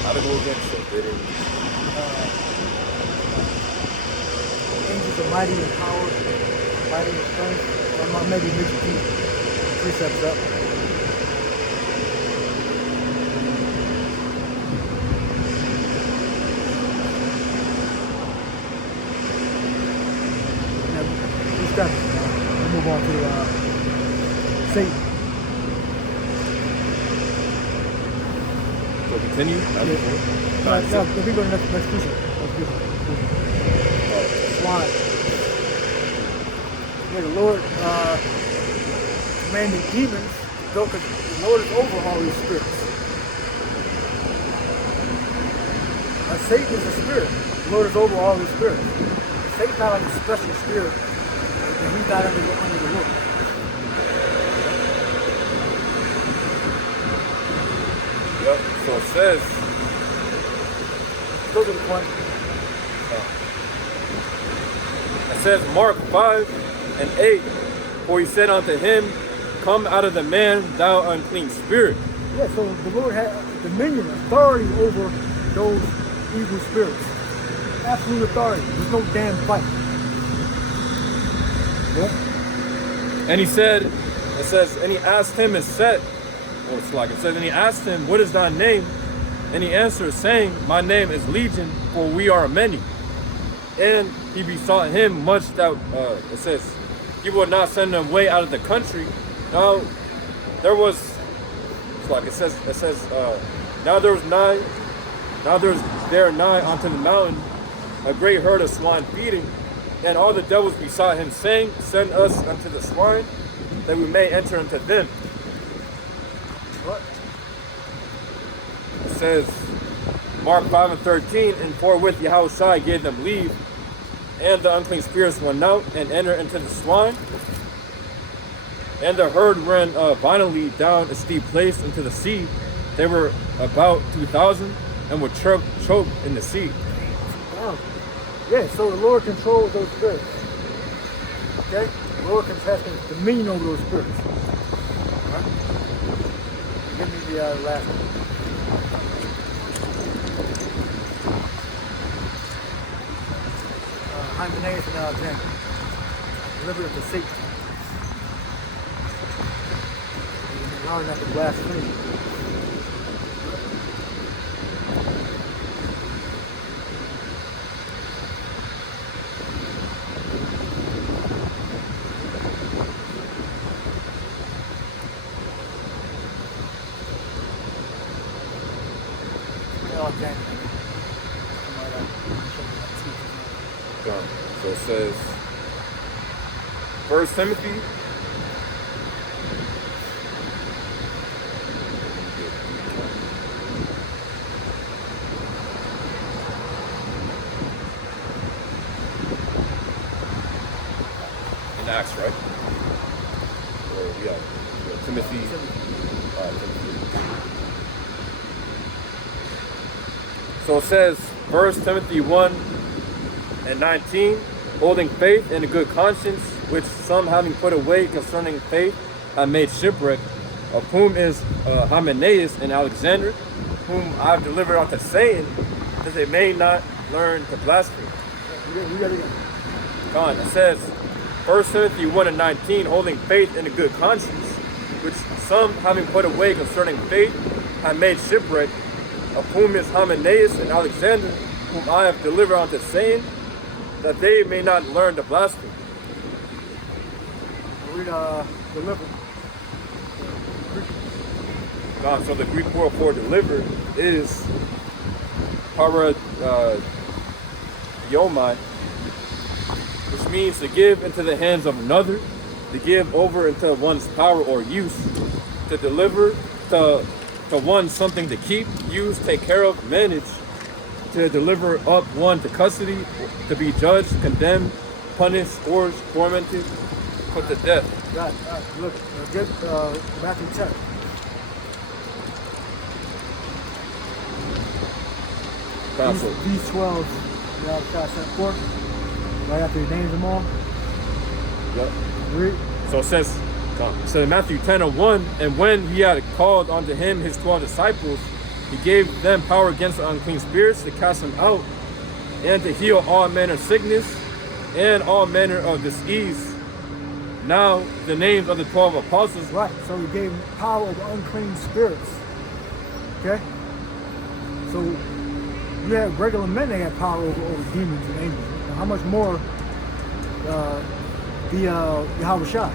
How to go against it? Angels are mighty in power, mighty in strength. Maybe mix a few precepts up. We'll move on to Satan. So continue. No, we go to the next precept. Swine. Yeah, the Lord commanded demons, because the Lord is over all these spirits. Satan is a spirit. The Lord is over all these spirits. Satan's not like a special spirit. And he's not under the Lord. Yep. So it says. Go to the point. It says Mark 5 and 8. For he said unto him, come out of the man, thou unclean spirit. Yeah. So the Lord had dominion, authority over those evil spirits. Absolute authority. There's no damn fight. And he said, it says, and he asked him and said, or it's like it says, and he asked him, what is thy name? And he answered, saying, my name is Legion, for we are many. And he besought him much that, it says, he would not send them away out of the country. Now, there was, it's like it says, now there was there nigh unto the mountain a great herd of swine feeding. And all the devils besought him, saying, send us unto the swine, that we may enter into them. What? It says, Mark 5 and 13, and forthwith Yahushua gave them leave, and the unclean spirits went out and entered into the swine. And the herd ran violently down a steep place into the sea. They were about 2,000 and were choked in the sea. Wow. Yeah, so the Lord controls those spirits. Okay? The Lord has dominion over those spirits. Alright? Give me the last one. Hymenaeus and Alexander. Delivered to Satan. And now not to blaspheme. So it says, 1 Timothy. In Acts, right? Yeah, Timothy. Timothy. So it says, 1 Timothy 1 and 19, holding faith and a good conscience, which some having put away concerning faith have made shipwreck, of whom is Hymenaeus and Alexander, whom I have delivered unto Satan, that they may not learn to blaspheme. It says, 1 Timothy 1 and 19, holding faith and a good conscience, which some having put away concerning faith have made shipwreck, of whom is Hymenaeus and Alexander, whom I have delivered unto Satan, that they may not learn to blaspheme. Read deliver. God, so the Greek word for deliver is paradiomai, which means to give into the hands of another, to give over into one's power or use, to deliver to one something to keep, use, take care of, manage, to deliver up one to custody, to be judged, condemned, punished, scourged, tormented, put to death. God, look, get Matthew 10. These 12 that I sent forth, right after he names them all. Yep. Read. So it says, So in Matthew 10:1, and when he had called unto him his 12 disciples, he gave them power against the unclean spirits to cast them out, and to heal all manner of sickness and all manner of disease. Now the names of the 12 apostles. Right. So he gave them power over unclean spirits. Okay. So you have regular men that have power over demons and angels. Now, how much more the Yahweh Shai?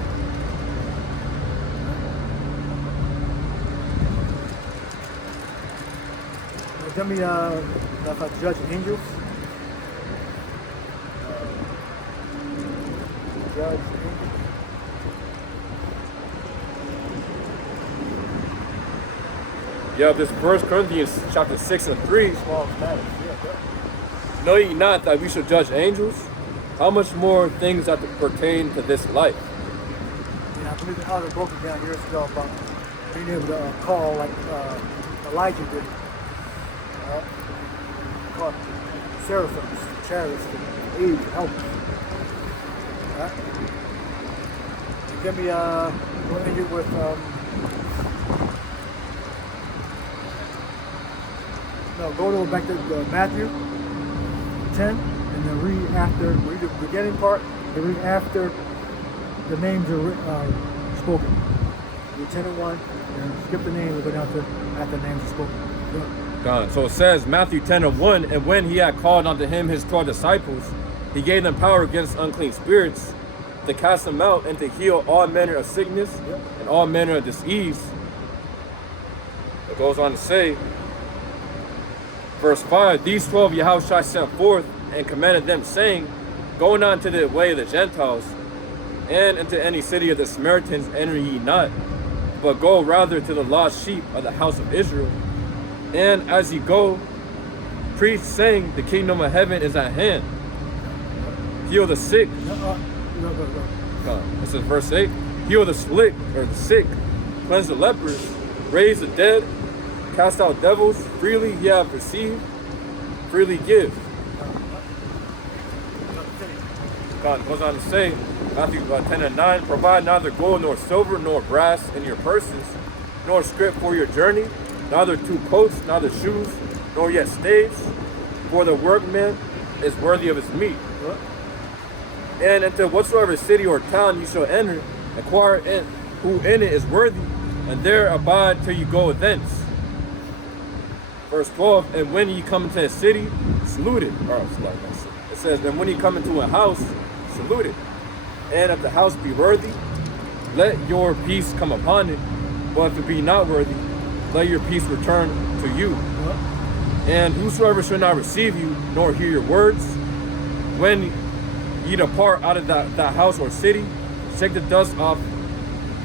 Tell me about judge angels. Judge angels. You have this 1 Corinthians chapter 6:3. Small matters. Yeah, Know ye not that we should judge angels? How much more things that pertain to this life? I believe the elder broke it down years ago about being able to call like Elijah did. Called seraphims, chariots, to aid, to help. Right? Give me we'll end it with go back to Matthew 10 and then read the beginning part and read after the names are spoken. Read 10 and 1 and skip the names and go down to after the names are spoken. Good. So it says, Matthew 10:1, and when he had called unto him his 12 disciples, he gave them power against unclean spirits to cast them out and to heal all manner of sickness and all manner of disease. It goes on to say, verse 5, these 12 Yahushua sent forth and commanded them, saying, go not into the way of the Gentiles, and into any city of the Samaritans enter ye not, but go rather to the lost sheep of the house of Israel. And as ye go, preach, saying, the kingdom of heaven is at hand. Heal the sick. This is verse 8. Heal the sick, cleanse the lepers, raise the dead, cast out devils. Freely ye have received, freely give. God goes on to say, Matthew 10:9, provide neither gold nor silver nor brass in your purses, nor scrip for your journey, neither 2 coats, neither shoes, nor yet staves, for the workman is worthy of his meat. And into whatsoever city or town you shall enter, inquire who in it is worthy, and there abide till you go thence. Verse 12, and when ye come into a city, salute it. It says, and when ye come into a house, salute it. And if the house be worthy, let your peace come upon it. But if it be not worthy, let your peace return to you. And whosoever shall not receive you, nor hear your words, when ye depart out of that house or city, shake the dust off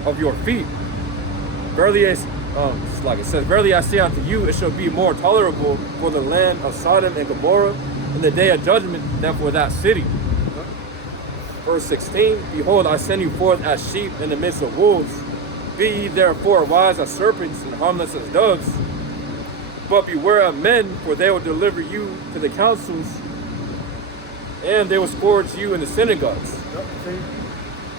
of your feet. Verily, it says, verily I say unto you, it shall be more tolerable for the land of Sodom and Gomorrah in the day of judgment than for that city. Verse 16, behold, I send you forth as sheep in the midst of wolves. Be ye therefore wise as serpents and harmless as doves. But beware of men, for they will deliver you to the councils, and they will scourge you in the synagogues.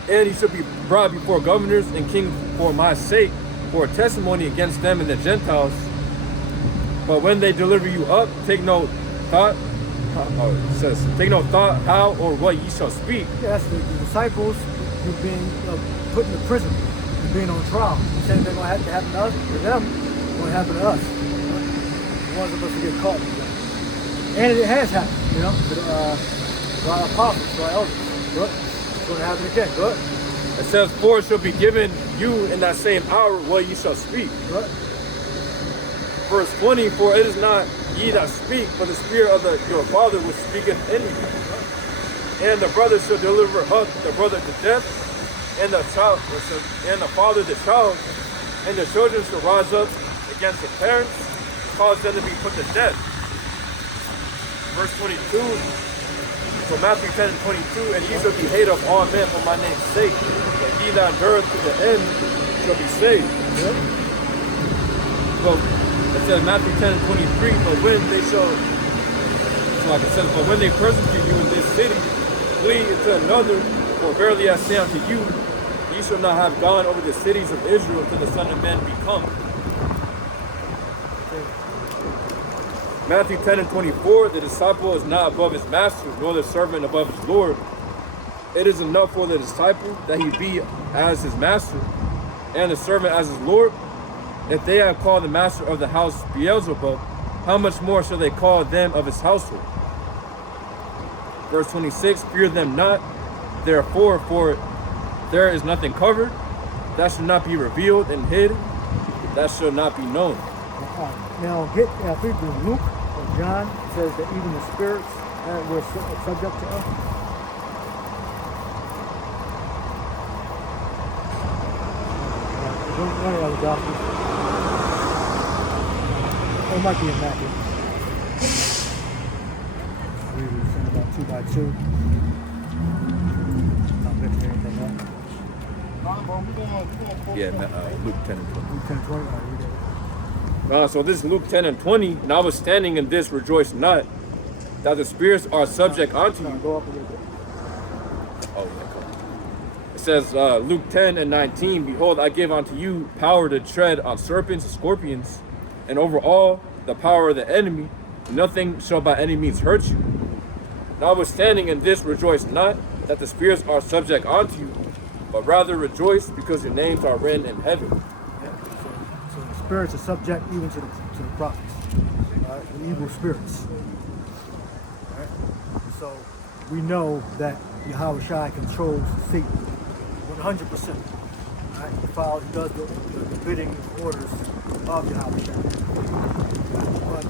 And you shall be brought before governors and kings for my sake, for a testimony against them and the Gentiles. But when they deliver you up, take no thought. It says, take no thought how or what ye shall speak. Yes, the disciples were being put in the prison and being on trial. He said they're going to have to happen to us, to them, it's going to happen to us. The ones of us who get caught. And it has happened, to our apostles, to our elders. Good. It's going to happen again. Good. It says, for it shall be given you in that same hour what ye shall speak. Good. Verse 20, for it is not ye that speak, but the spirit of your Father which speaketh in you. And the brother shall deliver up the brother to death, and the child, and the father the child, and the children shall rise up against the parents, cause them to be put to death. Verse 22, from Matthew 10:22, and ye shall be hated of all men for my name's sake, and he that endureth to the end shall be saved. Well, it says Matthew 10:23, but when they shall, like it says, but when they persecute you in this city, flee into another, for verily I say unto you, ye ye shall not have gone over the cities of Israel till the Son of Man be come. Matthew 10 and 24, the disciple is not above his master, nor the servant above his Lord. It is enough for the disciple that he be as his master, and the servant as his Lord. If they have called the master of the house Beelzebub, how much more shall they call them of his household? Verse 26, fear them not, therefore, for there is nothing covered that shall not be revealed, and hid that shall not be known. Now, I think in Luke or John says that even the spirits were subject to us. One of the other gospels. It might be in Matthew. We were saying about 2 by 2. Not mentioning anything else. Yeah, Luke 10 and 20. Luke 10, 20. Read it. So this is Luke 10 and 20. Notwithstanding in this, rejoice not that the spirits are subject unto you. Go up a little bit. Oh, yeah, come on. It says, Luke 10 and 19, behold, I give unto you power to tread on serpents and scorpions, and over all the power of the enemy. Nothing shall by any means hurt you. Notwithstanding in this, rejoice not that the spirits are subject unto you, but rather rejoice because your names are written in heaven. So the spirits are subject even to the prophets, the evil spirits. Right? So we know that Yahushua controls Satan 100%. Right? He does the bidding orders of Yahushua.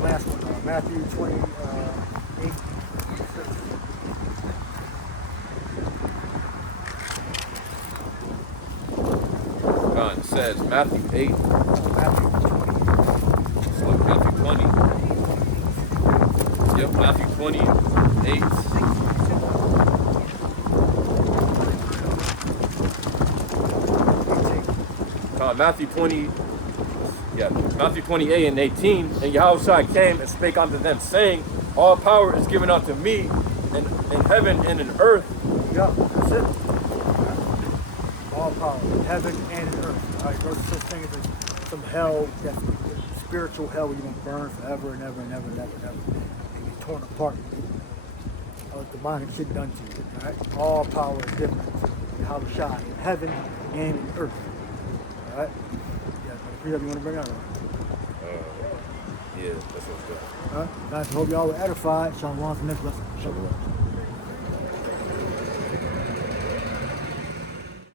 Last one, Matthew 28. It says Matthew 8. Matthew 20. So Matthew 20. Yep, Matthew 28. Matthew 20. Yeah, Matthew 28 and 18. And Yahushua came and spake unto them, saying, all power is given unto me in heaven and in earth. Yeah, that's it. All power in heaven and in earth. All right, there's such thing as some hell, that's spiritual hell where you're going to burn forever and ever and ever and ever and ever. And you're torn apart. Demonic shit done to you. All right? All power is given to Yahushua in heaven and in earth. All right? Yeah, you want to bring out? Yeah, that's what's good. All right? Guys, I hope y'all were edified. Shalom, next lesson. Shalom.